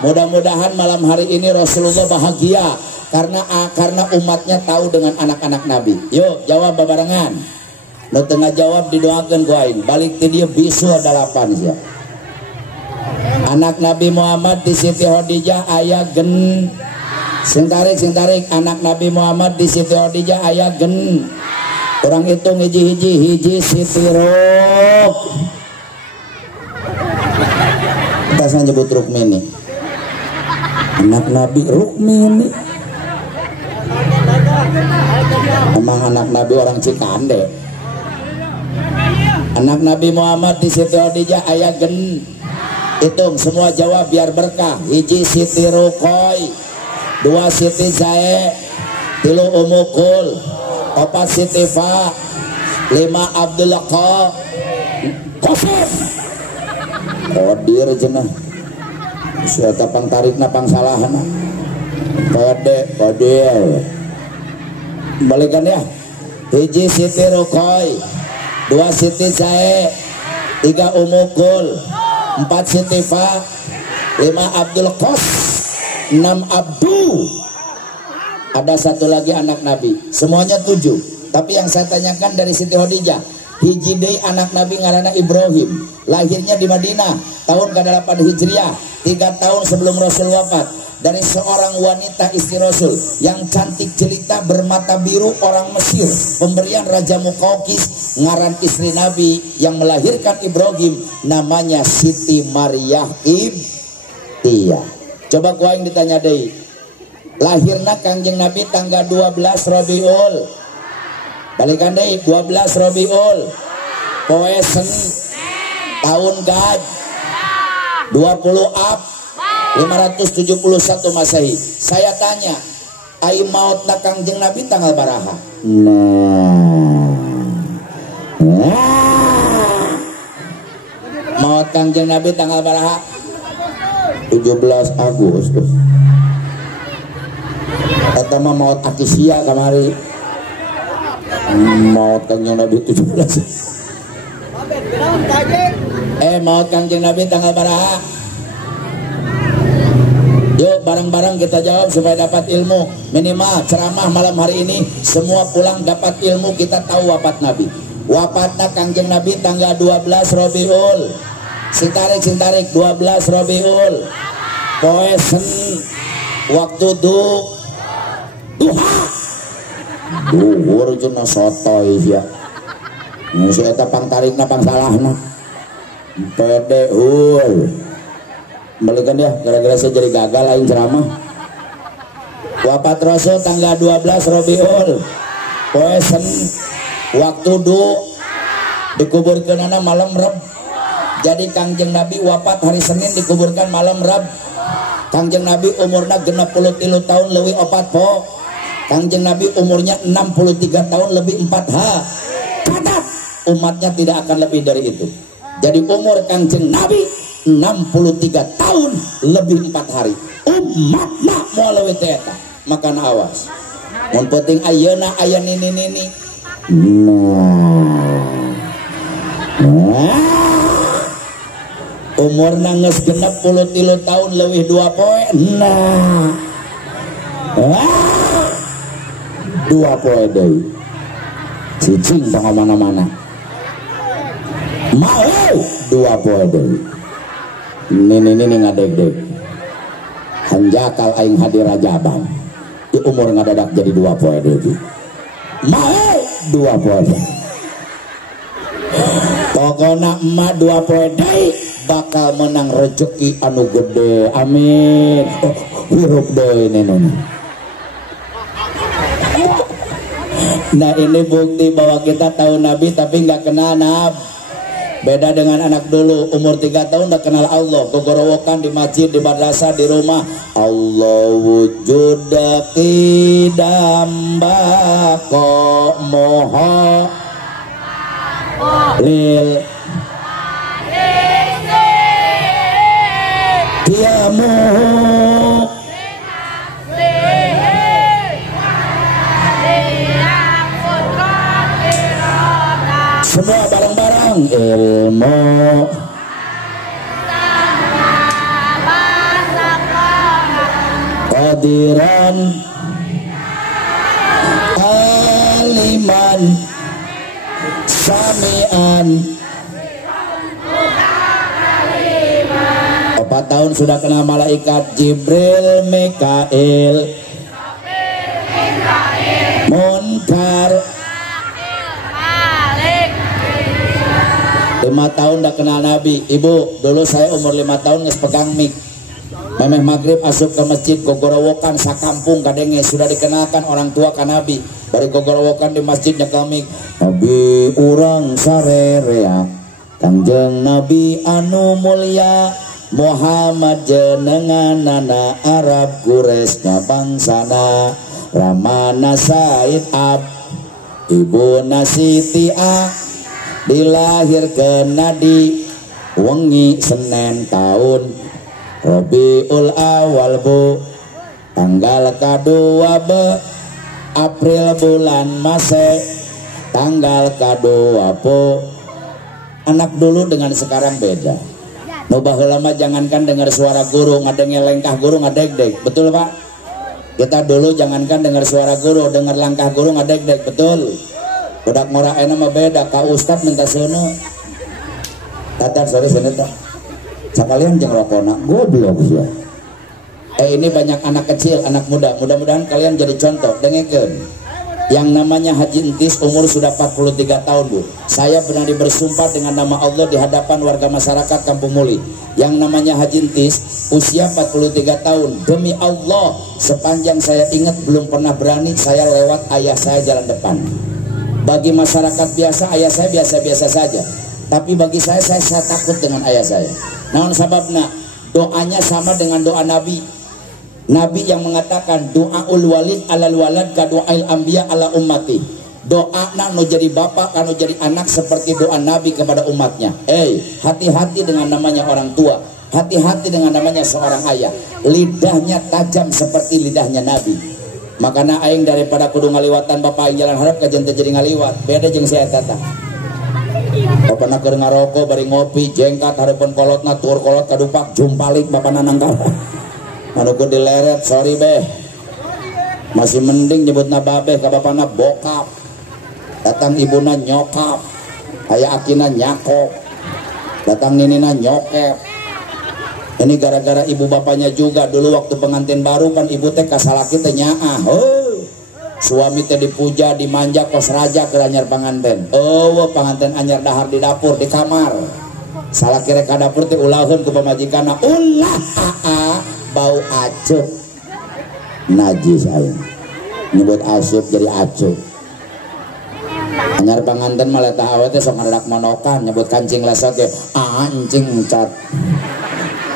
Mudah-mudahan malam hari ini Rasulullah bahagia karena umatnya tahu dengan anak-anak Nabi. Yuk jawab babarengan. Nu tengah jawab didoakeun ku aing. Balik ti dieu bisul 8 sia. Anak Nabi Muhammad di Siti Khadijah aya gen. Sing tarik anak Nabi Muhammad di Siti Khadijah aya gen. Orang hitung hiji Siti Ruk. Kita saya nyebut Rukmini. Anak Nabi Rukmini. Emang anak Nabi orang Cikande. Anak Nabi Muhammad di Siti Khadijah aya gen. Hitung semua jawab biar berkah. Hiji Siti Rukoy, 2 Siti Zae, 3 Umukul, 4 Siti Fa, 5 Abdullah Qasim. Kodir cenah. Siapa pang tarikna pang salahna. Kodir. Balikan ya. Hiji Siti Rukoy, 2 Siti Zae, 3 Umukul, 4 Siti Fa, 5 Abdul Qas, 6 abdu. Ada satu lagi anak Nabi, semuanya 7. Tapi yang saya tanyakan dari Siti Khadijah, hiji deui anak Nabi ngaranna Ibrahim, lahirnya di Madinah tahun ke-8 Hijriah, 3 tahun sebelum Rasul wafat, dari seorang wanita istri Rasul yang cantik jelita bermata biru, orang Mesir, pemberian Raja Muqawqis. Ngaran istri Nabi yang melahirkan Ibrahim namanya Siti Maryah Ibtiyah. Coba kuaing ditanya deui, lahirna Kangjeng Nabi tanggal 12 Rabiul, balikan deh 12 Rabiul, poe Senin, tahun Gaj 20 Ab 571 Masehi. Saya tanya, ai mautna Kangjeng Nabi tanggal baraha? Maut Kangjeng Nabi tanggal baraha? 17 Agustus. Eta mah maut Akisia kamari. Maut Kangjeng Nabi 17. Maut Kangjeng Nabi tanggal baraha? Yuk bareng-bareng kita jawab supaya dapat ilmu. Minimal ceramah malam hari ini semua pulang dapat ilmu, kita tahu wafat Nabi. Wafatnya Kangjeng Nabi tanggal 12 Rabiul. Sintarik 12 Rabiul, poe Senin, waktu duha. Duhur cenah sotoy ya. Musuh eta pangtarikna pangsalahna. Pede hul. Balikan dia, gara-gara saya jadi gagal lain ceramah. Wafat Rasul tanggal 12 Rabiul, poe Senin, waktu dikuburkeunana malam Reb. Jadi Kangjeng Nabi wafat hari Senin, dikuburkan malam Reb. Kangjeng Nabi umurnya 63 tahun lebih 4 po. Kangjeng Nabi umurnya 63 tahun lebih 4 ha. Catat, umatnya tidak akan lebih dari itu. Jadi umur Kangjeng Nabi 63 tahun lebih 4 hari. Umatna mau leuwih teh eta. Makan awas. Mun penting ayeuna aya nini. Umur nangis genep 33 tahun lebih 2 poe. 2 poe deui. Cicing tong mana-mana. Mau 2 poe deui. Nini ngadeg-deg. Hanjakal aing hadir rajabang. Di umur ngadadak jadi 2 poe deui. Mau 2 poe deui. Pokona emak 2 poe deui bakal menang rezeki anu gede, amin. Hirup deui nenun. Nah ini bukti bahwa kita tahu Nabi tapi nggak kenal Nabi. Beda dengan anak dulu, umur 3 tahun udah kenal Allah, gogorowokan di masjid, di madrasah, di rumah. Allah wujud kidamba ko moho lil diamu semua bareng-bareng ilmu qadiran aliman samian. 4 tahun sudah kenal malaikat Jibril, Mikail, Munkar. 5 tahun udah kenal Nabi. Ibu, dulu saya umur 5 tahun nges pegang mik. Memeh maghrib asup ke masjid, gogorowokan sakampung kadenge sudah dikenalkan orang tua kan Nabi. Bari gogorowokan di masjid nyekel mik. Nabi urang sarerea, Kangjeng Nabi anu mulya, Muhammad jenenganana Arab Quraisy bangsana, Ramana Said Ab, Ibu Siti A, dilahirkeun di wengi Senin tahun Rabiul Awal bu, tanggal kedua April bulan Mase, tanggal kedua po. Anak dulu dengan sekarang beda. Nu baheula mah jangankan dengar suara guru, ngadenge lengkah guru ngadeg-deg. Betul Pak? Kita dulu jangankan dengar suara guru, dengar langkah guru ngadeg-deg. Betul? Budak ngoraena mah beda, ka ustad minta seuneu. Tatar sorry seuneu. Sakalian jeung rokona, goblok ya. Ini banyak anak kecil, anak muda. Mudah-mudahan kalian jadi contoh. Dengekeun. Yang namanya Haji Entis umur sudah 43 tahun Bu. Saya berani bersumpah dengan nama Allah di hadapan warga masyarakat Kampung Muli. Yang namanya Haji Entis usia 43 tahun. Demi Allah, sepanjang saya ingat belum pernah berani saya lewat ayah saya jalan depan. Bagi masyarakat biasa, ayah saya biasa-biasa saja. Tapi bagi saya takut dengan ayah saya. Naon sababna? Doanya sama dengan doa Nabi. Nabi yang mengatakan doaul walid alal walad ka doail anbiya ala ummati. Doa nu jadi bapak kanu jadi anak seperti doa Nabi kepada umatnya. Hati-hati dengan namanya orang tua. Hati-hati dengan namanya seorang ayah. Lidahnya tajam seperti lidahnya Nabi. Makanya aing daripada kudu ngaliwatan bapak aing jalan harap kajen teu jadi ngaliwat. Beda jeung saya tata. Bapana keur ngaroko bari ngopi jengkat hareupeun kolotna tur kolot kadupak jumpalik bapana nangkal. Anu ku dileret, sorry beh. Masih mending nyebutna babeh ka bapana bokap. Datang ibuna nyokap. Aya akina nyakop. Datang ninina nyokep. Ini gara-gara ibu bapaknya juga. Dulu waktu pengantin baru kan ibu teh kasalaki teh nyaah. Suami teh dipuja, dimanja kos raja ke anyar panganten. Panganten anyar dahar di dapur, di kamar. Salaki rek ka dapur teh ulahun ku pamajikanna. Ulah bau acup najis aing nyebut asup jadi acup. Anyar panganten malah tah awe teh sok ngadak monokan nyebut kancing lesot ge anjing cat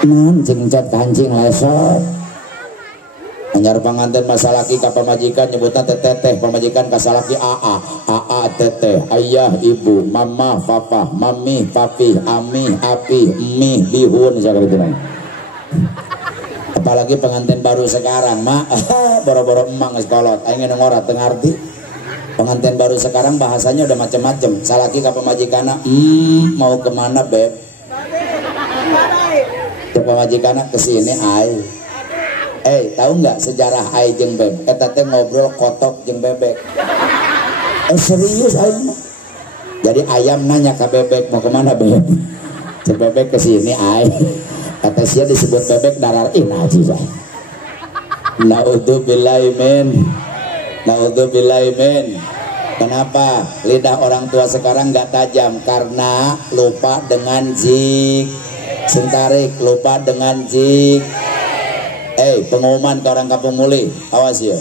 mancing cat kancing lesot. Anyar panganten masalaki ka pamajikan nyebutna teteh, pamajikan ka salaki aa teteh, ayah ibu, mama papa, mami papi, ami api, mi bihun sakitu. Apalagi pengantin baru sekarang mak boro-boro emang geus kolot aing ngora teu ngarti. Pengantin baru sekarang bahasanya udah macam-macam. Salaki ka pamajikanna mau kemana beb? Ke pamajikanna kesini ai. Tahu nggak sejarah ai jeung beb? Eta teh ngobrol kotok jeung bebek. Serius aing mah. Jadi ayam nanya ke bebek mau kemana beb? Cek bebek kesini ai. Kata sia disebut bebek darar najis. Naudzubillahi min. Kenapa lidah orang tua sekarang nggak tajam? Karena lupa dengan zik. Sentarik lupa dengan zik. Pengumuman ke orang Kampung Muli, awas ya.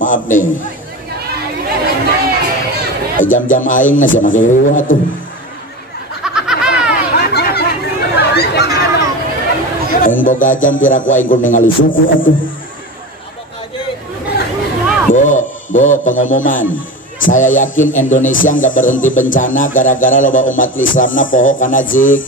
Maaf nih. Jam-jam aing nasi makin ruah tuh. Aing boga jam piraku aing kudu ningali suku atuh. Bo, pengumuman. Saya yakin Indonesia nggak berhenti bencana gara-gara loba umat Islamna poho kana zik.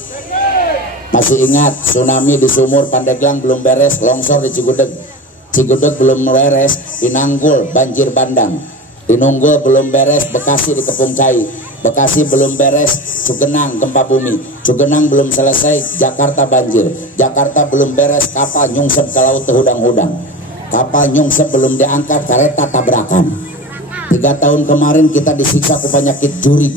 Masih ingat tsunami di Sumur Pandeglang belum beres, longsor di Cigudeg belum beres, di Nanggul banjir bandang, di Nunggul belum beres, Bekasi di Kepung Cai, Bekasi belum beres, Cugenang gempa bumi, Cugenang belum selesai, Jakarta banjir, Jakarta belum beres, kapal nyungsep ke laut hudang-hudang, kapal nyungsep belum diangkat, kereta tabrakan. 3 tahun kemarin kita disiksa ke penyakit jurig.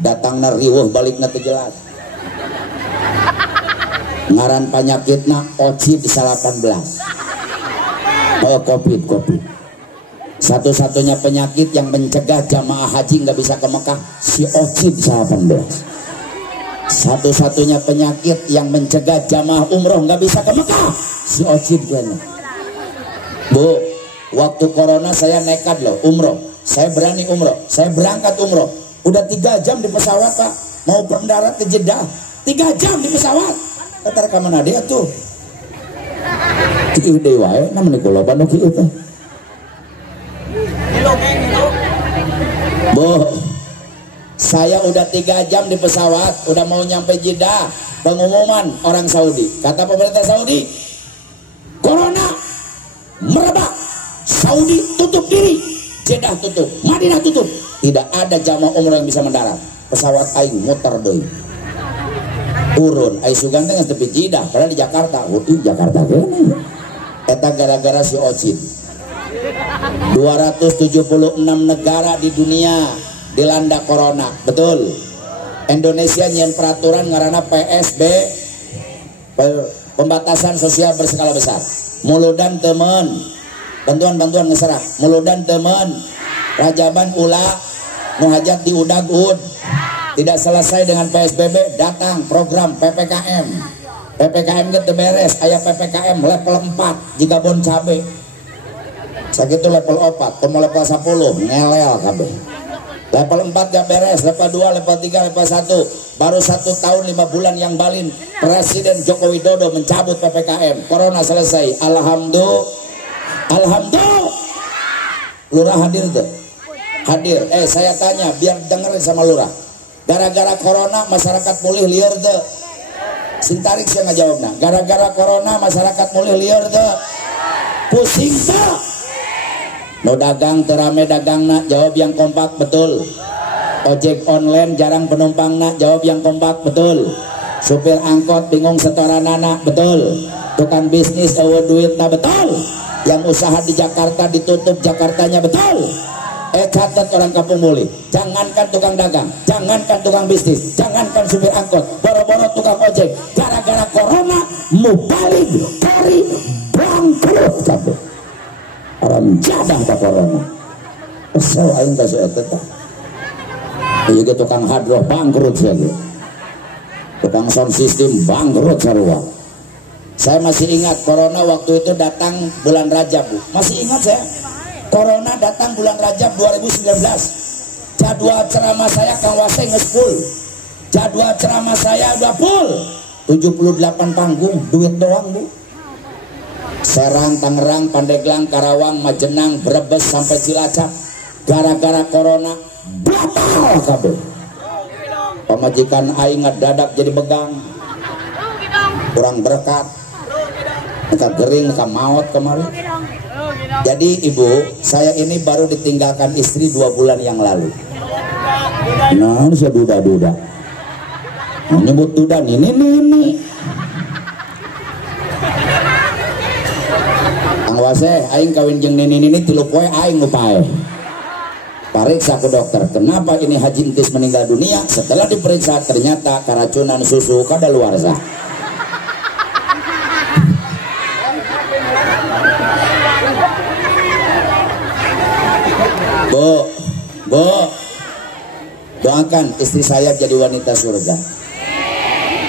Datangna riweuh balikna teu jelas. Ngaran penyakitna OCID 18. Covid. Satu-satunya penyakit yang mencegah jamaah haji nggak bisa ke Mekah si OCID 18. Satu-satunya penyakit yang mencegah jamaah umroh nggak bisa ke Mekah si OCID kan. Bu, waktu corona saya nekat loh umroh. Saya berani umroh. Saya berangkat umroh. Udah 3 jam di pesawat Pak. Mau mendarat ke Jeddah 3 jam di pesawat. Kata rekaman dia tuh. Kieu deui wae namanya kula Bandung kieu teh. Bu, saya udah 3 jam di pesawat, udah mau nyampe Jeddah. Pengumuman orang Saudi. Kata pemerintah Saudi, corona merebak. Saudi tutup diri. Jeddah tutup, Madinah tutup. Tidak ada jamaah umroh yang bisa mendarat. pesawat aing muter deui. Turun ai sugan teh tepi Jidah padahal di Jakarta. Jakarta kene. Eta gara-gara si Ocit. 276 negara di dunia dilanda corona, betul. Indonesia nyen peraturan ngaranna PSB, pembatasan sosial berskala besar. Muludan temen, bantuan ngeserak. Muludan temen, rajaban ulah, muhajat di udag-ud. Tidak selesai dengan PSBB, datang program PPKM. PPKM gitu beres, aya PPKM level 4 jika bon cabe. Sakitu level 4, temu level 10 ngelel kabeh. Level 4 gak beres, level 2, level 3, level 1. Baru 1 tahun 5 bulan yang balin Presiden Joko Widodo mencabut PPKM. Corona selesai. Alhamdulillah. Lurah hadir tuh. Hadir. Saya tanya biar dengerin sama lurah. Gara-gara corona masyarakat mulih liar tuh. Sintarik saya ngejawabnya. Gara-gara corona masyarakat mulih liar tuh. Pusing tuh. No dagang terame dagang nak, jawab yang kompak, betul. Ojek online jarang penumpang nak, jawab yang kompak, betul. Supir angkot bingung setoran anak, betul. Tukang bisnis eueuh duit nak, betul. Yang usaha di Jakarta ditutup Jakartanya, betul. Catat orang kampung mulih. Jangankan tukang dagang, jangankan tukang bisnis, jangankan supir angkot, boro-boro tukang ojek. Gara-gara corona mubalik kari bangkrut kabeh. Orang jadah ke corona. Kesel aing ka eta teh. Ieu ge tukang hadroh bangkrut saja. Tukang sound system bangkrut sarua. Saya masih ingat corona waktu itu datang bulan Rajab, Bu. Masih ingat saya? Corona datang bulan Rajab 2019. Jadwal ceramah saya Kang Waseng geus full. Jadwal ceramah saya udah full. 78 panggung, duit doang, Bu. Serang, Tangerang, Pandeglang, Karawang, Majenang, Brebes sampai Cilacap. Gara-gara corona batal kabeh. Pemajikan aing dadak jadi begang. Kurang berkat. Ka gering, ka maot kemarin. Jadi Ibu, saya ini baru ditinggalkan istri 2 bulan yang lalu. Nah, ini saya duda-duda. Menyebut duda ini. Wase aing kawin jeung nini tilu poe aing lupae. Pariksa ke dokter, kenapa ini Haji Entis meninggal dunia? Setelah diperiksa ternyata keracunan susu kadaluarsa. Bu, doakan istri saya jadi wanita surga.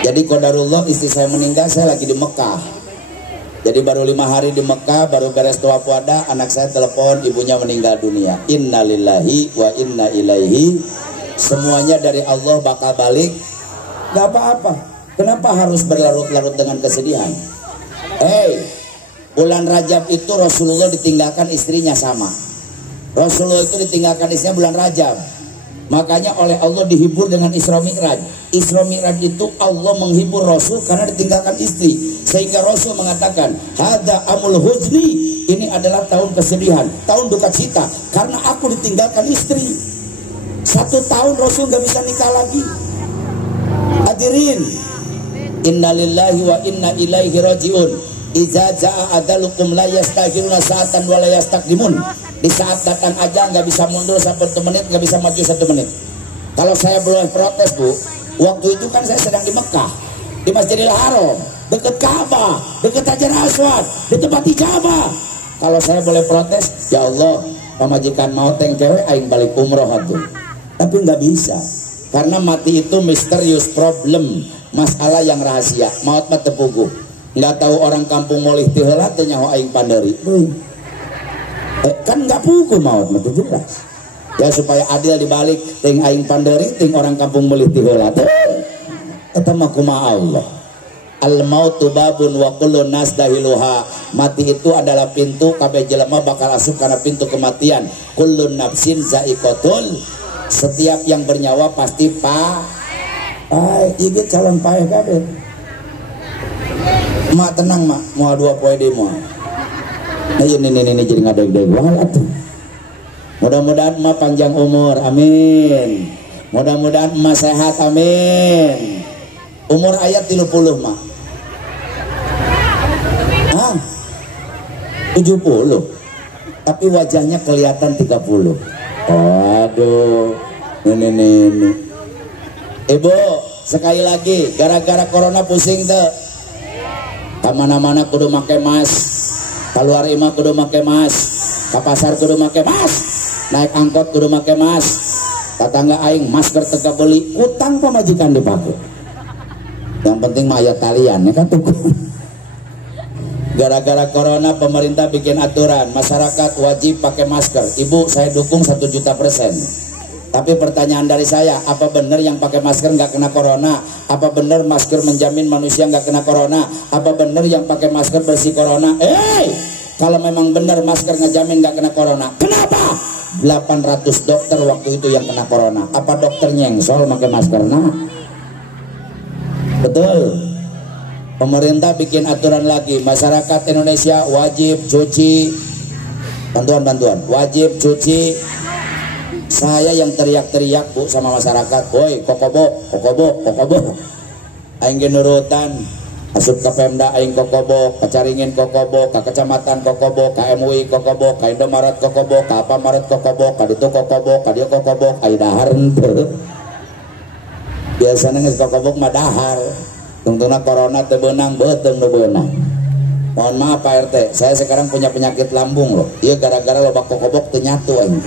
Jadi qadarullah istri saya meninggal, saya lagi di Mekah. Jadi baru 5 hari di Mekah, baru beres doa puada, anak saya telepon ibunya meninggal dunia. Innalillahi wa inna ilaihi. Semuanya dari Allah bakal balik. Gak apa-apa. Kenapa harus berlarut-larut dengan kesedihan? Bulan Rajab itu Rasulullah ditinggalkan istrinya sama. Rasulullah itu ditinggalkan istrinya bulan Rajab. Makanya oleh Allah dihibur dengan Isra Mi'raj. Isra Mi'raj itu Allah menghibur Rasul karena ditinggalkan istri. Sehingga Rasul mengatakan, hada amul huzni, ini adalah tahun kesedihan, tahun duka cita, karena aku ditinggalkan istri. 1 tahun Rasul gak bisa nikah lagi. Hadirin, innalillahi wa inna ilaihi rajiun. Iza ja'a adalukum la yastaghiruna sa'atan wa la yastaqdimun. Di saat datang aja nggak bisa mundur 1 menit, nggak bisa maju 1 menit. Kalau saya boleh protes, Bu, waktu itu kan saya sedang di Mekah, di Masjidil Haram, dekat Ka'bah, dekat Hajar Aswad, di tempat ijabah. Kalau saya boleh protes, ya Allah, pamajikan mau tengkewe aing balik umroh atuh. Tapi nggak bisa, karena mati itu misterius problem, masalah yang rahasia. Maut mah tepuguh. Nggak tahu orang kampung molih teu heula teh nyaho aing panderi. Kan nggak pugu maut mah jelas. Ya supaya adil dibalik, ting aing panderi, ting orang kampung molih teu heula teh. Eta mah kumaha Allah. Al mautu babun wa kullu nas dahiluha. Mati itu adalah pintu, kabeh jelema bakal asup karena pintu kematian. Kullu nafsin za'iqatul. Setiap yang bernyawa pasti ieu calon paeh kabeh. Mak tenang mak, mau 2 poe di moal. Nah ini jadi ngadeg-deg wal atuh. Mudah-mudahan mak panjang umur, amin. Mudah-mudahan emas sehat, amin. Umur ayat 30 mah. 70. Tapi wajahnya kelihatan 30. Waduh. Ini. Ibu, sekali lagi, gara-gara corona pusing tuh. Kemana-mana kudu make mas, keluar imah kudu make mas, ke pasar kudu make mas, naik angkot kudu make mas, tetangga aing masker teka beli, utang pemajikan dipakai. Yang penting mah aya talian ya kan tuh. Gara-gara corona pemerintah bikin aturan masyarakat wajib pakai masker. Ibu, saya dukung 1.000.000%. Tapi pertanyaan dari saya, apa benar yang pakai masker nggak kena corona? Apa benar masker menjamin manusia nggak kena corona? Apa benar yang pakai masker bersih corona? Kalau memang benar masker ngejamin nggak kena corona, kenapa 800 dokter waktu itu yang kena corona? Apa dokter nyengsol pakai masker? Nah, betul. Pemerintah bikin aturan lagi, masyarakat Indonesia wajib cuci, bantuan wajib cuci. Saya yang teriak-teriak bu sama masyarakat, woi kokobo, aing nurutan, asup ke Pemda aing kokobo, ke Caringin kokobo, ke kecamatan kokobo, ke MUI kokobo, ke Indomaret kokobo, ke Alfamaret kokobo, ke ditu kokobo, ke dia kokobo, ke dahar henteu. Biasanya geus kokobo mah dahar. Tungtuna corona teu beunang beuteung nu beunang. Mohon maaf Pak RT, saya sekarang punya penyakit lambung loh. Ieu gara-gara loba kokobok teu nyatu aing.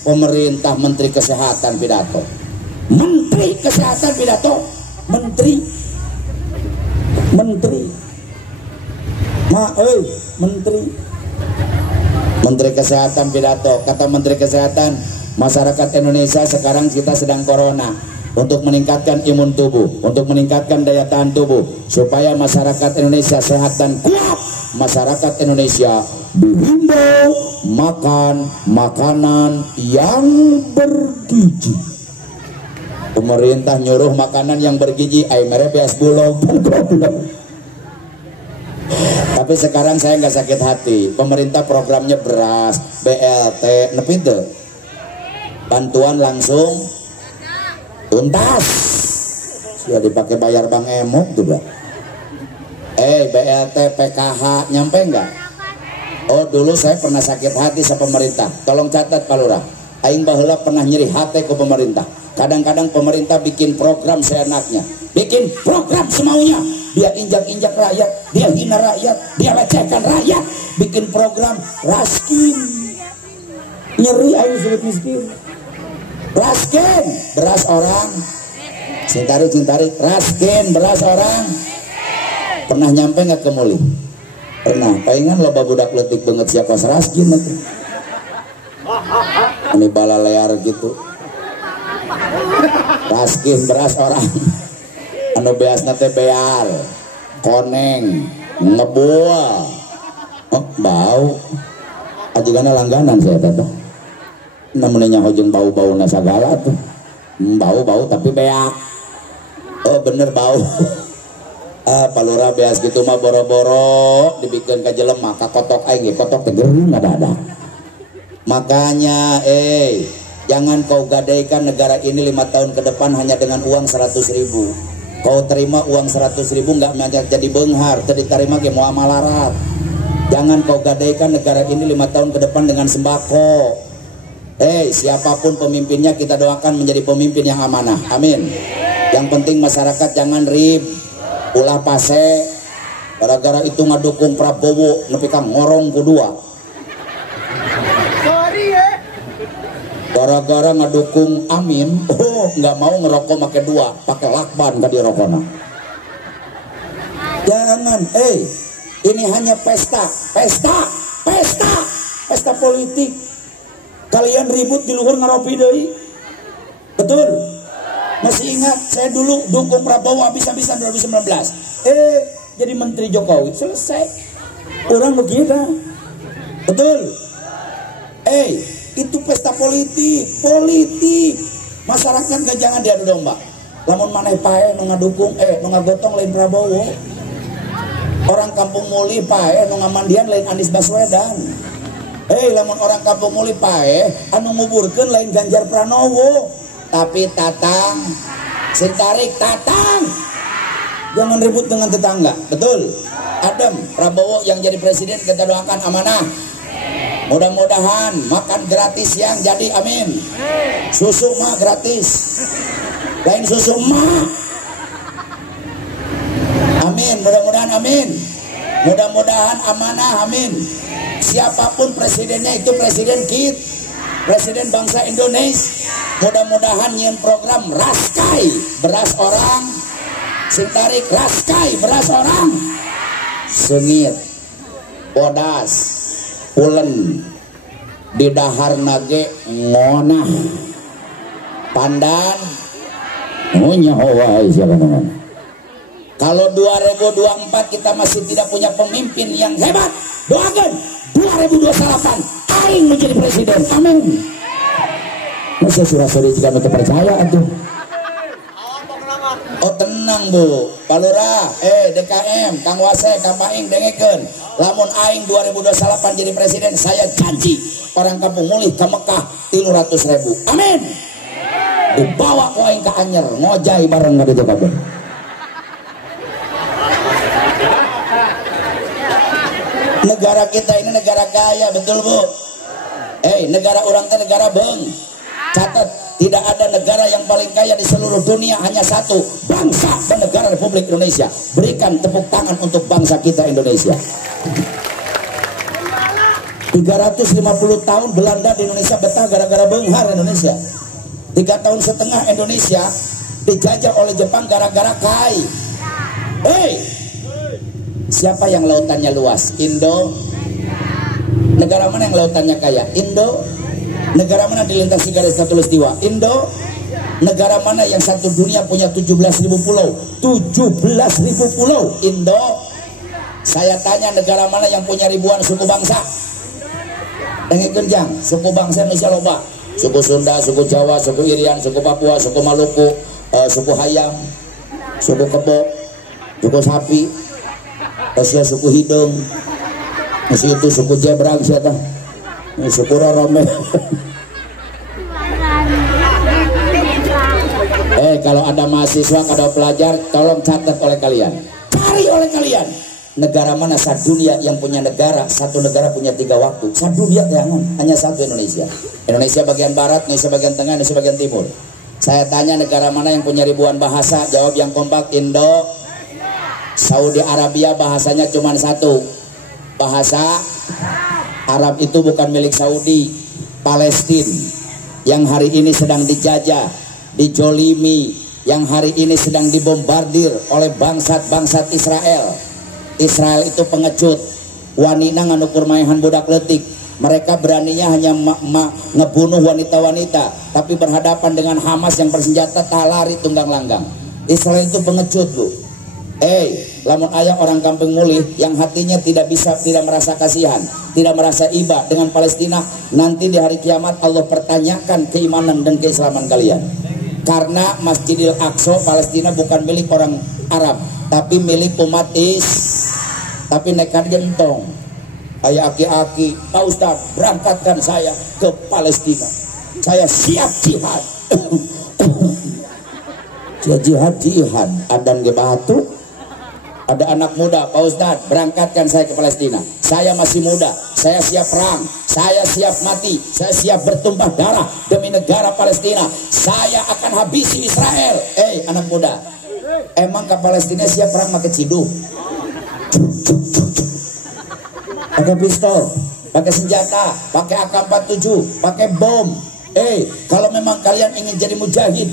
Pemerintah Menteri Kesehatan pidato. Menteri Kesehatan pidato. Menteri. Menteri Kesehatan pidato. Kata Menteri Kesehatan, masyarakat Indonesia sekarang kita sedang corona. Untuk meningkatkan imun tubuh, untuk meningkatkan daya tahan tubuh, supaya masyarakat Indonesia sehat dan kuat, masyarakat Indonesia dihimbau makan makanan yang bergizi. Pemerintah nyuruh makanan yang bergizi, mere beas bulog. Tapi sekarang saya nggak sakit hati. Pemerintah programnya beras, BLT, nepi teu. Bantuan langsung tuntas, sudah dipakai bayar Bang Emok juga. BLT, PKH nyampe enggak? Oh dulu saya pernah sakit hati sama pemerintah. Tolong catat Pak Lurah, aing baheula pernah nyeri hati ke pemerintah. Kadang-kadang pemerintah bikin program seenaknya, bikin program semaunya. Dia injak-injak rakyat, dia hina rakyat, dia lecehkan rakyat. Bikin program raskin, nyeri aing sulit miskin. Raskin beras orang, cintari, raskin beras orang. Pernah nyampe nggak ke Muli? Pernah. Palingan loba budak letik banget siapa raskin itu. Ini bala lear gitu. Raskin beras orang. Anu beasna teh bear, koneng, ngebuah. Oh, bau. Ajigana langganan saya teh. Namanya hojeng bau-bau segala tuh, bau-bau tapi beak. Oh bener bau. Palura beas gitu mah boro-boro dibikin ka jelema ka kotok aing, kotok teh gerung ada. Makanya jangan kau gadaikan negara ini 5 tahun ke depan hanya dengan uang 100.000. Kau terima uang 100.000 nggak jadi benghar, tadi terima ge moal malarat. Jangan kau gadaikan negara ini 5 tahun ke depan dengan sembako. Siapapun pemimpinnya kita doakan menjadi pemimpin yang amanah, amin. Yang penting masyarakat jangan rib, ulah pase, gara-gara itu ngadukung Prabowo nepi ka ngorong kedua. Gara-gara ngadukung Amin, nggak mau ngerokok make dua, pakai lakban ka di rokona. Jangan, ini hanya pesta politik. Kalian ribut di luhur ngaropi deui. Betul? Masih ingat saya dulu dukung Prabowo habis-habisan 2019. Jadi Menteri Jokowi selesai. Orang begitu. Betul? Itu pesta politik. Masyarakat gak jangan diadu domba. Lamun maneh pae nu ngadukung nu ngagotong lain Prabowo. Orang kampung Muli pae nu ngamandian lain Anies Baswedan. Lamun orang Kampung Muli pae anu nguburkeun lain Ganjar Pranowo, tapi tatang sing tarik tatang. Jangan ribut dengan tetangga, betul? Adem, Prabowo yang jadi presiden kita doakan amanah. Mudah-mudahan makan gratis yang jadi, amin. Susu mah gratis, lain susu mah, amin. Mudah-mudahan amin. Mudah-mudahan amanah, amin. Siapapun presidennya itu presiden kita, presiden bangsa Indonesia. Mudah-mudahan nyian program raskai beras orang, sing tarik raskai beras orang, sengit, bodas, pulen, di dahar nage ngonah, pandan, nyawa jangan. Kalau 2024 kita masih tidak punya pemimpin yang hebat, doakan 2028 aing menjadi presiden, amin. Masa surah-surah jika kita percaya tuh. Oh tenang Bu, Palura, DKM, Kang Wase, Kang Paing dengekeun. Lamun aing 2028 jadi presiden, saya janji orang Kampung Mulih ke Mekah 300.000, amin. Dibawa ku aing ke Anyer, ngojai bareng ka ditu kabeh. Negara kita ini negara kaya, betul Bu? Negara orang teh negara beung. Catat, tidak ada negara yang paling kaya di seluruh dunia, hanya satu, bangsa dan negara Republik Indonesia. Berikan tepuk tangan untuk bangsa kita Indonesia. 350 tahun Belanda di Indonesia betah gara-gara benghar Indonesia. 3 tahun setengah Indonesia dijajah oleh Jepang gara-gara kai. Siapa yang lautannya luas? Indo. Negara mana yang lautannya kaya? Indo. Negara mana dilintasi garis khatulistiwa? Indo. Negara mana yang satu dunia punya 17.000 pulau? 17.000 pulau. Indo. Saya tanya, negara mana yang punya ribuan suku bangsa? Dengekeun jang, suku bangsa Indonesia loba. Suku Sunda, suku Jawa, suku Irian, suku Papua, suku Maluku, suku Hayam, suku Kebo, suku Sapi, suku Hidung, masih itu suku Jebrang siapa? Suku Rorome. Kalau ada mahasiswa, ada pelajar, tolong catat oleh kalian, cari oleh kalian, negara mana sadunia yang punya negara, satu negara punya 3 waktu. Sadunia jangan, hanya satu, Indonesia. Indonesia bagian barat, Indonesia bagian tengah, Indonesia bagian timur. Saya tanya, negara mana yang punya ribuan bahasa? Jawab yang kompak, Indo. Saudi Arabia bahasanya cuma satu, bahasa Arab. Itu bukan milik Saudi. Palestina yang hari ini sedang dijajah, dijolimi, yang hari ini sedang dibombardir oleh bangsat-bangsat Israel. Israel itu pengecut, wanita nganukur maehan budak letik. Mereka beraninya hanya ngebunuh wanita-wanita, tapi berhadapan dengan Hamas yang bersenjata talari tunggang langgang. Israel itu pengecut Bu. Lamun ayah orang Kampung Mulih yang hatinya tidak merasa kasihan, tidak merasa iba dengan Palestina, nanti di hari kiamat Allah pertanyakan keimanan dan keislaman kalian. Karena Masjidil Aqsa Palestina bukan milik orang Arab, tapi milik umat tapi nekat gentong. Ayah aki-aki, Pak Ustadz, berangkatkan saya ke Palestina, saya siap jihad. Jihad adan ge batu. Ada anak muda, Pak Ustadz, berangkatkan saya ke Palestina. Saya masih muda, saya siap perang, saya siap mati, saya siap bertumpah darah demi negara Palestina. Saya akan habisi Israel. Anak muda, emang ke Palestina siap perang pakai ciduk, pakai pistol, pakai senjata, pakai AK-47, pakai bom. Kalau memang kalian ingin jadi mujahid,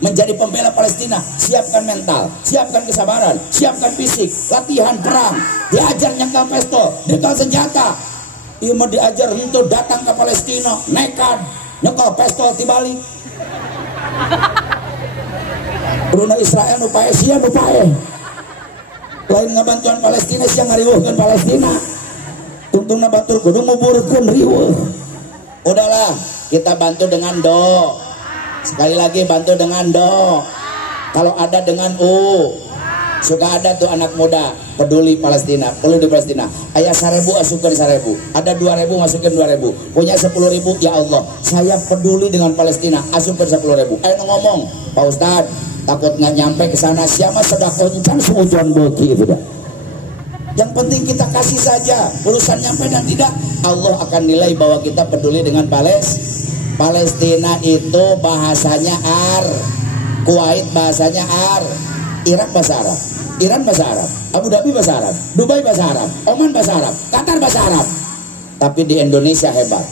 menjadi pembela Palestina, siapkan mental, siapkan kesabaran, siapkan fisik, latihan perang, diajar nyangkal pistol, nyangkal senjata. Ia mau diajar untuk datang ke Palestina, nekat nyangkal pistol dibalik. Bruna Israel upaya sia upaya. Lain ngabantuan Palestina sia ngariweuhkeun Palestina. Tungtungna batur kudu nguburkeun riweuh. Udahlah, kita bantu dengan Sekali lagi bantu dengan Kalau ada dengan Suka ada tuh anak muda peduli Palestina, perlu di Palestina. Ayah 1000 asukan 1000, ada 2000 masukin 2000, punya 10.000. Ya Allah, saya peduli dengan Palestina, asukan 10.000. Ayo ngomong, Pak Ustadz, takut nggak nyampe ke sana. Siapa sedekah encan seujuan beki itu dah. Yang penting kita kasih saja, urusan nyampe dan tidak, Allah akan nilai bahwa kita peduli dengan Palestina. Itu bahasanya Ar, Kuwait bahasanya Ar, Irak bahasa Arab, Iran bahasa Arab, Abu Dhabi bahasa Arab, Dubai bahasa Arab, Oman bahasa Arab, Qatar bahasa Arab. Tapi di Indonesia hebat,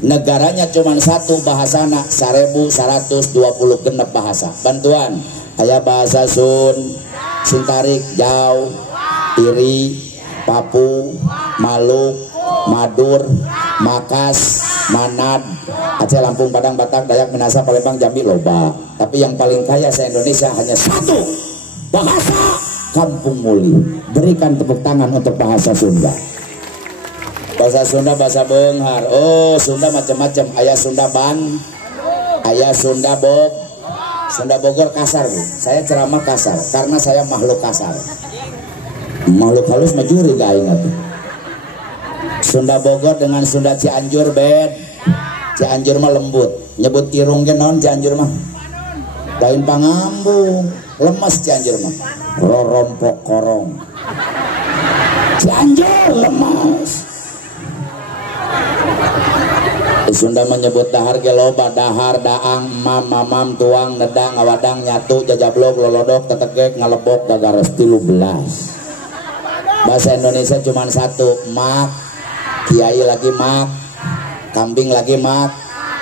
negaranya cuma satu bahasana, 1120 genep bahasa. Bantuan, ayah bahasa Sun, Sintarik, Jaw, Iri, Papu, Maluk, Madur, Makas, Manad, Aceh, Lampung, Padang, Batak, Dayak, Minahasa, Palembang, Jambi, loba. Tapi yang paling kaya se-Indonesia hanya satu bahasa, Kampung Muli. Berikan tepuk tangan untuk bahasa Sunda. Bahasa Sunda, bahasa Benghar. Oh, Sunda macam-macam. Ayah Sunda Ban, ayah Sunda Bob. Sunda Bogor kasar, Bu. Saya ceramah kasar karena saya makhluk kasar. Makhluk halus majuri gak ingat. Sunda Bogor dengan Sunda Cianjur bed. Cianjur mah lembut, nyebut irung ke non Cianjur mah lain pangambung, lemas Cianjur mah rorompok korong. Cianjur lemas. Sunda menyebut dahar ge loba, dahar, daang, mam, mamam, tuang, nedang, ngawadang, nyatu, jajablok, lolodok, tetekek, ngalebok, dagares 13. Bahasa Indonesia cuma satu, mak, kiai lagi mak, kambing lagi mak,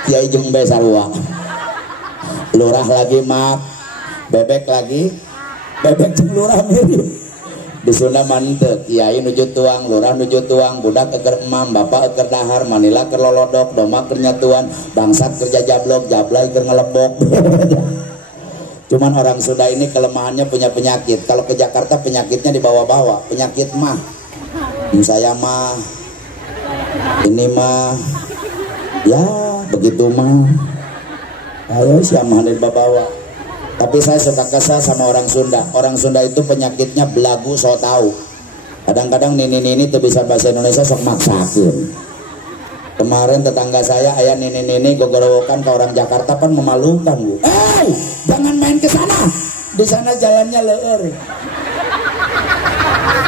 kiai jeung bae sarua. Lurah lagi mak, bebek lagi, bebek jeung lurah mirip. Di Sunda mantep, kiai nuju tuang, lurah nuju tuang, budak eker emam, bapak eker dahar, manila eker lolodok, doma eker nyatuan, bangsat kerja jablok, jablay eker ngelebok. Cuman orang Sunda ini kelemahannya punya penyakit. Kalau ke Jakarta penyakitnya dibawa-bawa, penyakit mah. Saya mah, ini mah, ya begitu mah. Ayo siapa yang dibawa. Tapi saya suka kesal sama orang Sunda. Orang Sunda itu penyakitnya belagu, so tahu. Kadang-kadang nini-nini tuh bisa bahasa Indonesia sok maksakin. Kemarin tetangga saya, ayah nini-nini gogorowokan ke orang Jakarta kan memalukan, Bu. Jangan main ke sana. Di sana jalannya leur.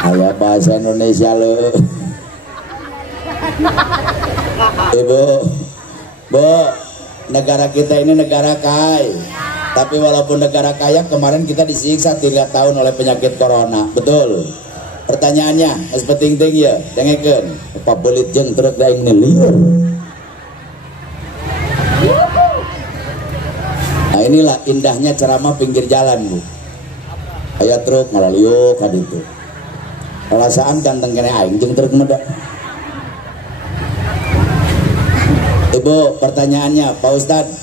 Ayah bahasa Indonesia leur. Ibu, Bu, negara kita ini negara kaya. Tapi walaupun negara kaya, kemarin kita disiksa 3 tahun oleh penyakit corona. Betul. Pertanyaannya, es penting-ting ya, dengekeun. Apa belit jeung truk daeng lieur. Nah inilah indahnya ceramah pinggir jalan, Bu. Aya truk ngalaliuk ka ditu. Perasaan ganteng kene aing jeung truk meda. Ibu, pertanyaannya, Pak Ustadz,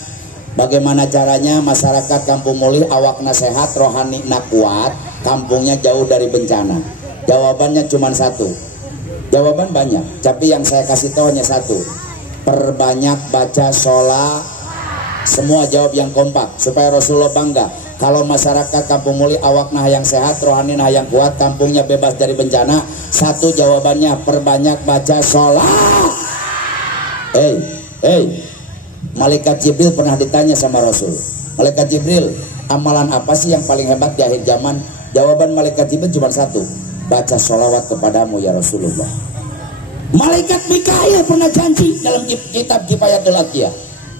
bagaimana caranya masyarakat Kampung Muli awakna sehat, rohani na kuat, kampungnya jauh dari bencana? Jawabannya cuma satu. Jawaban banyak, tapi yang saya kasih tahu hanya satu. Perbanyak baca sholat. Semua jawab yang kompak supaya Rasulullah bangga. Kalau masyarakat Kampung Muli awakna yang sehat, rohani nah yang kuat, kampungnya bebas dari bencana. Satu jawabannya, perbanyak baca sholat. Malaikat Jibril pernah ditanya sama Rasul, Malaikat Jibril, amalan apa sih yang paling hebat di akhir zaman? Jawaban Malaikat Jibril cuma satu, baca sholawat kepadamu ya Rasulullah. Malaikat Mikail pernah janji dalam kitab Kifayatul Atqiyah.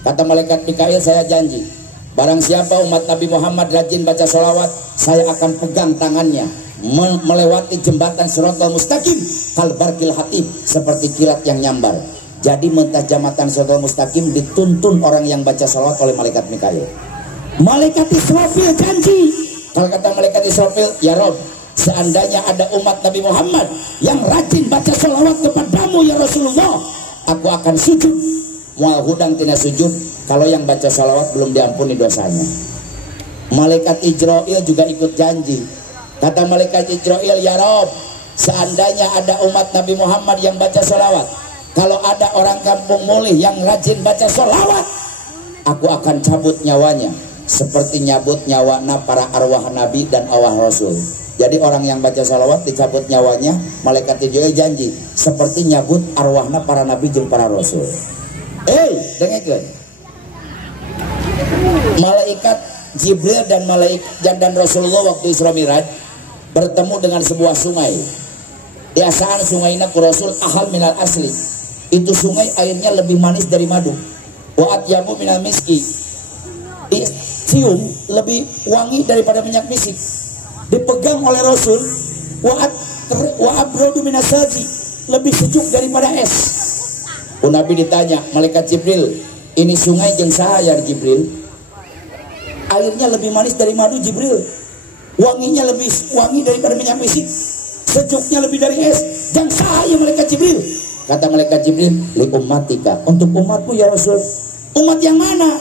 Kata Malaikat Mikail, saya janji, barang siapa umat Nabi Muhammad rajin baca sholawat, saya akan pegang tangannya melewati jembatan Shiratal Mustaqim kalbarkil hatib, seperti kilat yang nyambar. Jadi mentah jambatan Shiratal Mustaqim dituntun orang yang baca sholawat oleh Malaikat Mikail. Malaikat Israfil janji, kalau kata Malaikat Israfil, ya Rob, seandainya ada umat Nabi Muhammad yang rajin baca sholawat kepadamu ya Rasulullah, aku akan sujud. Mual hudang tina sujud kalau yang baca sholawat belum diampuni dosanya. Malaikat Ijrail juga ikut janji. Kata Malaikat Ijrail, ya Rob, seandainya ada umat Nabi Muhammad yang baca sholawat, kalau ada orang Kampung Muli yang rajin baca sholawat, aku akan cabut nyawanya seperti nyabut nyawana para arwah Nabi dan arwah Rasul. Jadi orang yang baca salawat dicabut nyawanya, malaikat juga janji seperti nyabut arwahna para nabi jeung para rasul. Dengekeun. Malaikat Jibril dan malaikat dan Rasulullah waktu Isra Miraj bertemu dengan sebuah sungai. Biasaan sungainya ku Rasul ahal minal asli. Itu sungai airnya lebih manis dari madu. Wa atyabu minal miski. Dicium lebih wangi daripada minyak misik. Dipegang oleh Rasul wa abrodu minas salji, lebih sejuk daripada es. Nabi ditanya malaikat Jibril, ini sungai jeung saha ya Jibril? Airnya lebih manis dari madu Jibril, wanginya lebih wangi daripada minyak misik, sejuknya lebih dari es. Jang saha ya malaikat Jibril? Kata malaikat Jibril, li ummatika, untuk umatmu ya Rasul. Umat yang mana?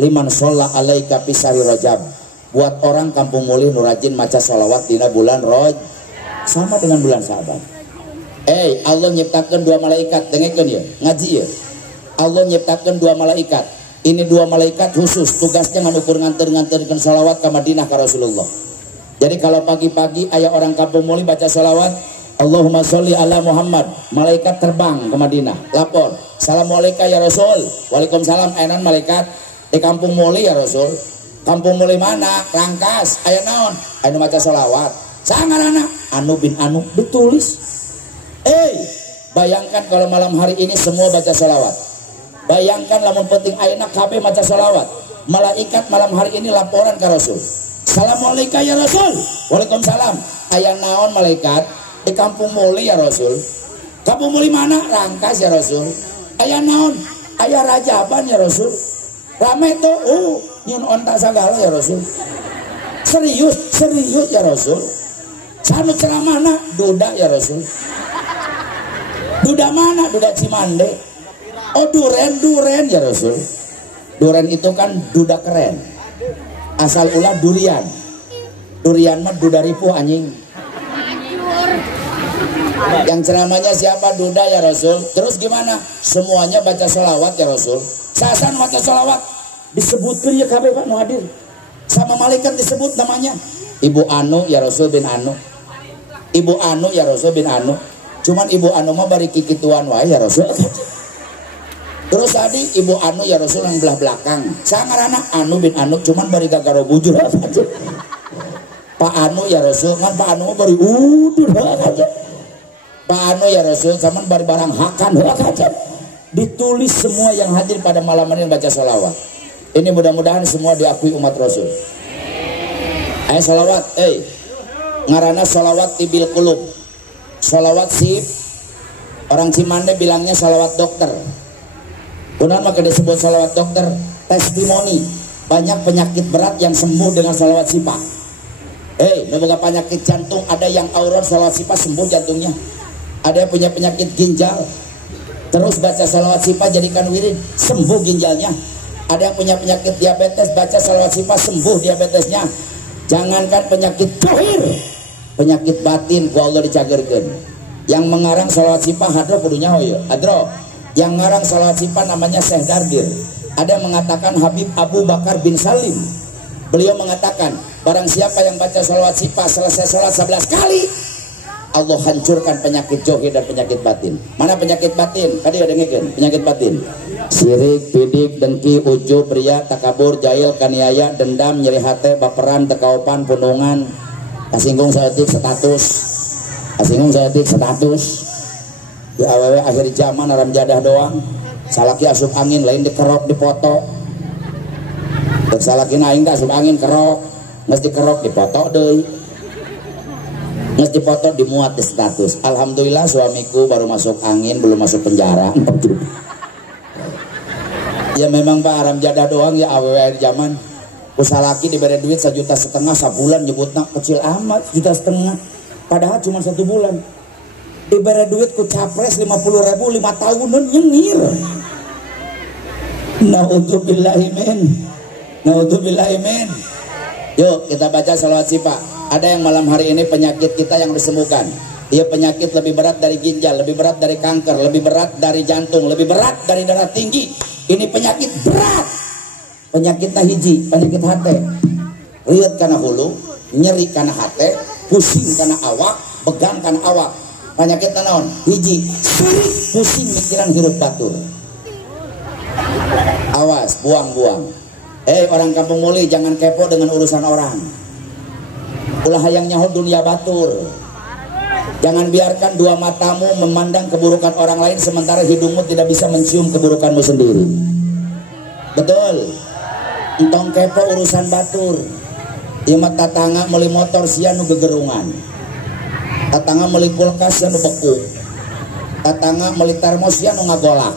Liman sholla alaika pisari Rajab, buat orang kampung Mulih nu rajin maca sholawat dina bulan Rajab, sama dengan bulan Sa'ban. Allah nyiptakan dua malaikat, dengekeun ya, ngaji ya. Allah nyiptakan dua malaikat. Ini dua malaikat khusus tugasnya ngukur nganter-nganterkeun sholawat ke Madinah ka Rasulullah. Jadi kalau pagi-pagi ayah orang kampung Mulih baca sholawat, Allahumma sholli ala Muhammad, malaikat terbang ke Madinah, lapor, assalamualaikum ya Rasul. Waalaikumsalam. Enan malaikat di kampung Mulih ya Rasul. Kampung Mulih mana? Rangkas. Aya naon? Anu maca sholawat. Sangarana Anu bin Anu, ditulis. Bayangkan kalau malam hari ini semua baca sholawat. Bayangkan lamun penting ayeuna kabeh maca sholawat. Malaikat malam hari ini laporan ke Rasul. Assalamualaikum ya Rasul. Waalaikumsalam. Aya naon malaikat? Di kampung Mulih ya Rasul. Kampung Mulih mana? Rangkas ya Rasul. Aya naon? Aya Rajaban ya Rasul. Rame tuh, nyun onta sagala ya Rasul. Serius ya Rasul. Sanu ceramana duda ya Rasul. Duda mana? Duda Cimande. Duren ya Rasul. Duren itu kan duda keren. Asal ulah durian. Durian mah duda ripuh anjing. Yang ceramahnya siapa? Duda ya Rasul. Terus gimana? Semuanya baca sholawat ya Rasul. Sasan baca sholawat disebutkan ya kabeh Pak nu hadir. Sama malaikat disebut namanya. Ibu Anu ya Rasul bin Anu. Ibu Anu ya Rasul bin Anu. Cuman Ibu Anu mah bari kikituan wae ya Rasul. Terus tadi Ibu Anu ya Rasul yang belah belakang. Sangarana Anu bin Anu cuman bari gagaro bujur. Pak Anu ya Rasul kan Pak Anu mah bari udur aja. Pak Anu ya Rasul cuman bari barang hakan aja. Ditulis semua yang hadir pada malam ini baca sholawat. Ini mudah-mudahan semua diakui umat Rasul. Ayo sholawat, ngarana sholawat tibil kulub. Sholawat sip. Orang Cimande bilangnya sholawat dokter. Benar maka disebut sholawat dokter. Testimoni banyak penyakit berat yang sembuh dengan sholawat sipah. Membuka penyakit jantung, ada yang aurat sholawat sipah sembuh jantungnya. Ada yang punya penyakit ginjal, terus baca sholawat sipah jadikan wirid, sembuh ginjalnya. Ada yang punya penyakit diabetes, baca sholawat sipah sembuh diabetesnya. Jangankan penyakit johir, penyakit batin ku Allah dicagerkeun. Yang mengarang sholawat sipah hadro kudunya hoyo hadro. Yang ngarang sholawat sipah namanya Syekh Dardir. Ada yang mengatakan Habib Abu Bakar bin Salim. Beliau mengatakan barang siapa yang baca sholawat sipah selesai sholat 11 kali, Allah hancurkan penyakit johir dan penyakit batin. Mana penyakit batin? Tadi ada dengekeun penyakit batin. Sirik, bidik, dengki, ujub, riya, takabur, jahil, kaniaya, dendam, nyeri hati, baperan, tekaopan, punungan, kasinggung saeutik status. Kasinggung saeutik status. Di awewe akhir zaman aram jadah doang. Salaki asup angin lain dikerok dipoto. Dek salaki aing teh asup angin kerok, geus dikerok dipoto deui. Nges dipoto dimuat di status. Alhamdulillah suamiku baru masuk angin, belum masuk penjara. Ya memang Pak aram jadah doang ya awewe zaman. Usalaki diberi duit 1,5 juta sabulan nyebutna kecil amat 1,5 juta. Padahal cuma 1 bulan. Diberi duit ku capres 50.000 5 tahunan nyengir. Naudzubillahi min. Naudzubillahi min. Yuk kita baca sholawat sipah. Ada yang malam hari ini penyakit kita yang disembuhkan. Dia penyakit lebih berat dari ginjal, lebih berat dari kanker, lebih berat dari jantung, lebih berat dari darah tinggi. Ini penyakit berat. Penyakitnya hiji, penyakit hati. Riut kana hulu, nyeri kana hati, pusing karena awak, begang karena awak. Penyakit naon? Hiji, pusing mikiran hirup batur. Awas, buang-buang. Orang kampung muli, jangan kepo dengan urusan orang. Ulah hayang nyaho dunia batur. Jangan biarkan dua matamu memandang keburukan orang lain sementara hidungmu tidak bisa mencium keburukanmu sendiri. Betul. Entong kepo urusan batur. Ieu mah tatangga meuli motor sia nu gegerungan. Tatangga meuli kulkas sia nu beku. Tatangga meuli termos sia nu ngagolak.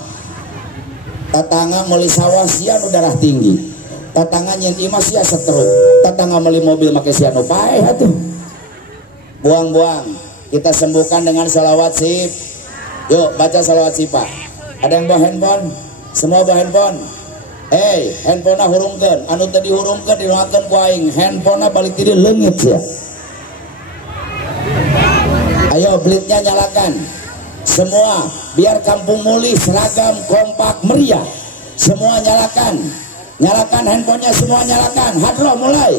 Tatangga meuli sawah sia nu darah tinggi. Tatangga nyen imah sia stroke. Tatangga meuli mobil make sia nu paeh atuh. Buang-buang. Kita sembuhkan dengan salawat sip. Yuk baca salawat sip Pak. Ada yang bawa handphone? Semua bawa handphone? Handphonenya hurungkeun. Anu tadi hurungkeun didoakeun ku aing. Handphonenya balik ti leungit ya. Ayo blitnya nyalakan. Semua biar kampung muli seragam kompak meriah. Semua nyalakan. Nyalakan handphonenya, semua nyalakan. Hadroh mulai.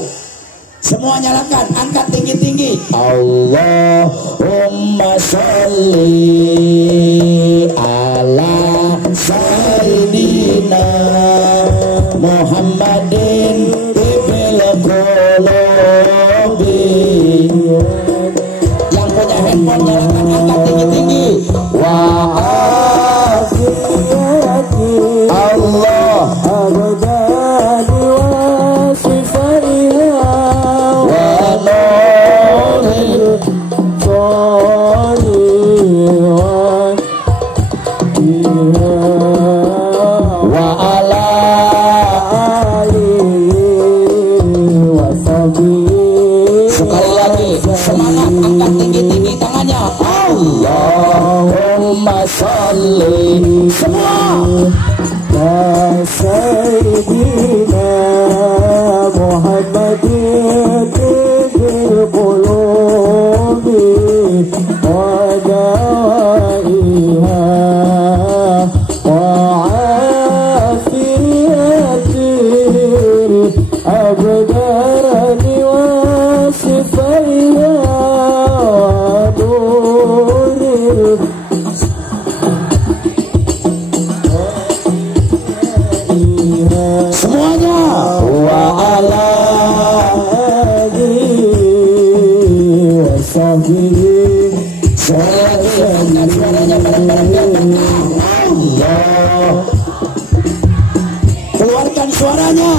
Semua nyalakan, angkat tinggi-tinggi. Allahumma sholli ala sayyidina Muhammadin ibil qulubi. Yang punya handphone nyalakan, angkat tinggi-tinggi. Wa afiyati Allah abadani wa sifariha sekali lagi semangat, angkat tinggi-tinggi tangannya. Allahumma sholli semua ala sayyidina Muhammadin bil qulubi wa dawaiha wa afiyatil abdarani wa sifaiha wa nuril semuanya wa ala alihi wa sahbihi. Suaranya bareng-bareng Allah. Keluarkan suaranya.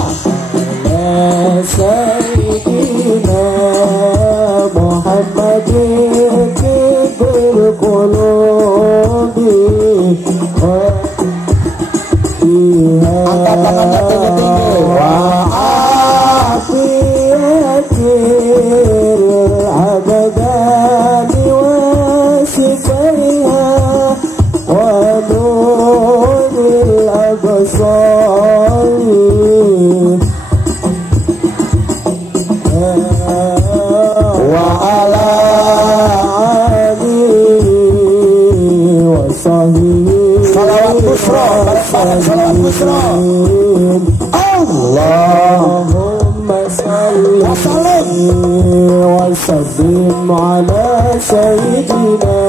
Sayyidina Muhammadin bil qulubi. Angkat tangannya tinggi-tinggi. Wa afiyatil abadani wa sifaiha wa nuril absari wa ala alihi wa sahbihi. Salawat busra, bareng-bareng salawat busra. Allahumma salli wa sallim ala sayyidina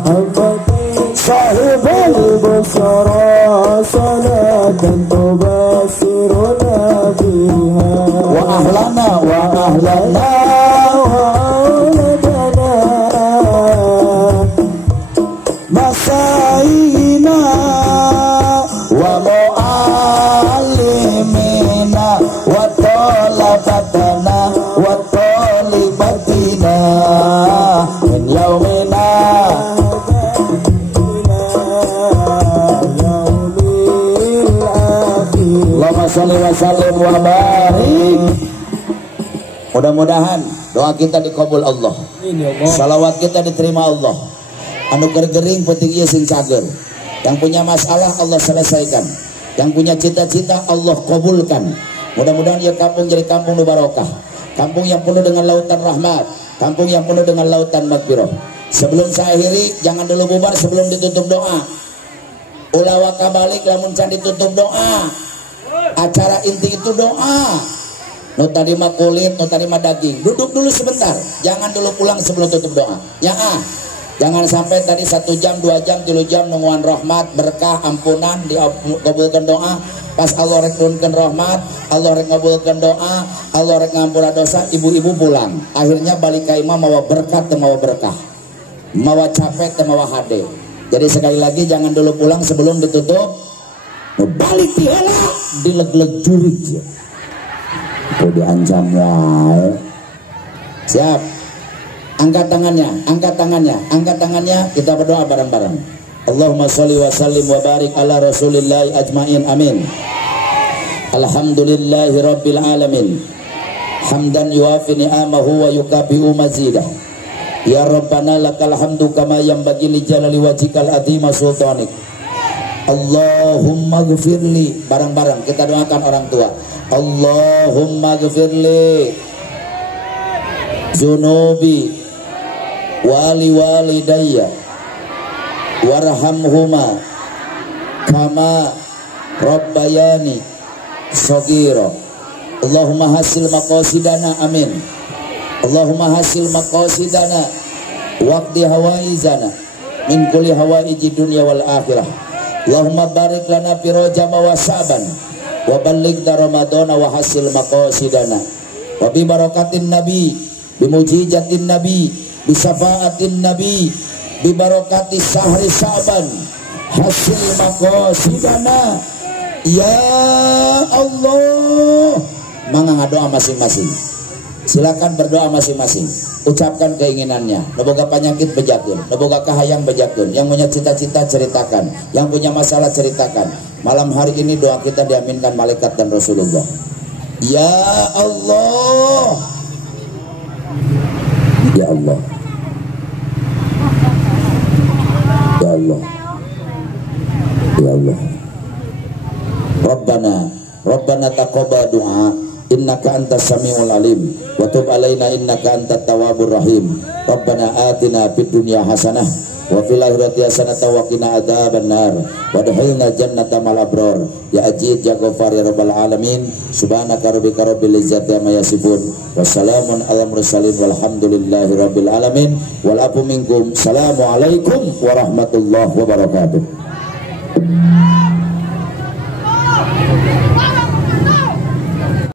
Muhammadin sahibul busra salatan tubasiruna biha wa ahlana wa ahladana masaina wa mu'allimina wa talabatana wa talibatina min yaumina Allahumma sholli wa sallim wa barik. Mudah-mudahan doa kita dikabul Allah. Salawat kita diterima Allah. Anu gergering penting ieu sing cager. Yang punya masalah Allah selesaikan. Yang punya cita-cita Allah kabulkan. Mudah-mudahan ieu kampung jadi kampung nu barokah. Kampung yang penuh dengan lautan rahmat. Kampung yang penuh dengan lautan maghfirah. Sebelum saya akhiri, jangan dulu bubar sebelum ditutup doa. Ulah wakabalik lamun can ditutup doa. Acara inti itu doa. Nu tadi mah kulit, nu tadi mah daging. Duduk dulu sebentar, jangan dulu pulang sebelum tutup doa. Ya jangan sampai tadi 1 jam, 2 jam, 3 jam nungguan rahmat, berkah, ampunan, dikabulkan doa. Pas Allah rek nurunkeun rahmat, Allah rek ngabulkeun doa, Allah rek ngampura dosa, ibu-ibu pulang. Akhirnya balik ka imam mawa berkat teu mawa berkah. Mawa capek teu mawa hade. Jadi sekali lagi jangan dulu pulang sebelum ditutup. Balik tiala dileg-leg jurig. Oh diancam wae. Siap. Angkat tangannya, angkat tangannya, angkat tangannya. Kita berdoa bareng-bareng. Allahumma sholli wa sallim wa barik ala Rasulillah ajmain. Amin. Alhamdulillahi rabbil alamin. Hamdan yuafi ni'amahu wa yukabi'u mazidah. Ya Rabbana lakal hamdu kama yanbaghi li jalali wajhikal azima sultanik. Allahumma ghfirli. Bareng-bareng kita doakan orang tua. Allahumma ghfirli zunubi wali walidayya warhamhuma kama rabbayani shaghira. Allahumma hasil maqasidana. Amin. Allahumma hasil maqasidana waqdi hawaizana min kulli hawaiji dunya wal akhirah. Allahumma barik lana fi Rajab wa Sya'ban wa ballighna Ramadhana wa hasil maqasidana wa bi barakatin nabi bi mujizatin nabi bi syafaatin nabi bi barakati syahri Sya'ban hasil maqasidana. Ya Allah, mangga ngadoa masing-masing. Silakan berdoa masing-masing. Ucapkan keinginannya. Boga penyakit bejakun, boga kahayang bejakun. Yang punya cita-cita ceritakan, yang punya masalah ceritakan. Malam hari ini doa kita diaminkan malaikat dan Rasulullah. Ya Allah, ya Allah, ya Allah, ya Allah. Rabbana taqabbal du'a innaka antas samiul alim wa tub alaina innaka antat tawwabur rahim. Rabbana atina fid dunya hasanah wa fil akhirati hasanah wa qina adzabannar wa adkhilna jannata mal abrar. Ya Aziz ya Ghaffar ya rabbal alamin. Subhanaka rabbika rabbil izzati amma yasifun wa salamun alal mursalin walhamdulillahi rabbil alamin. Wal afu minkum. Assalamualaikum warahmatullahi wabarakatuh.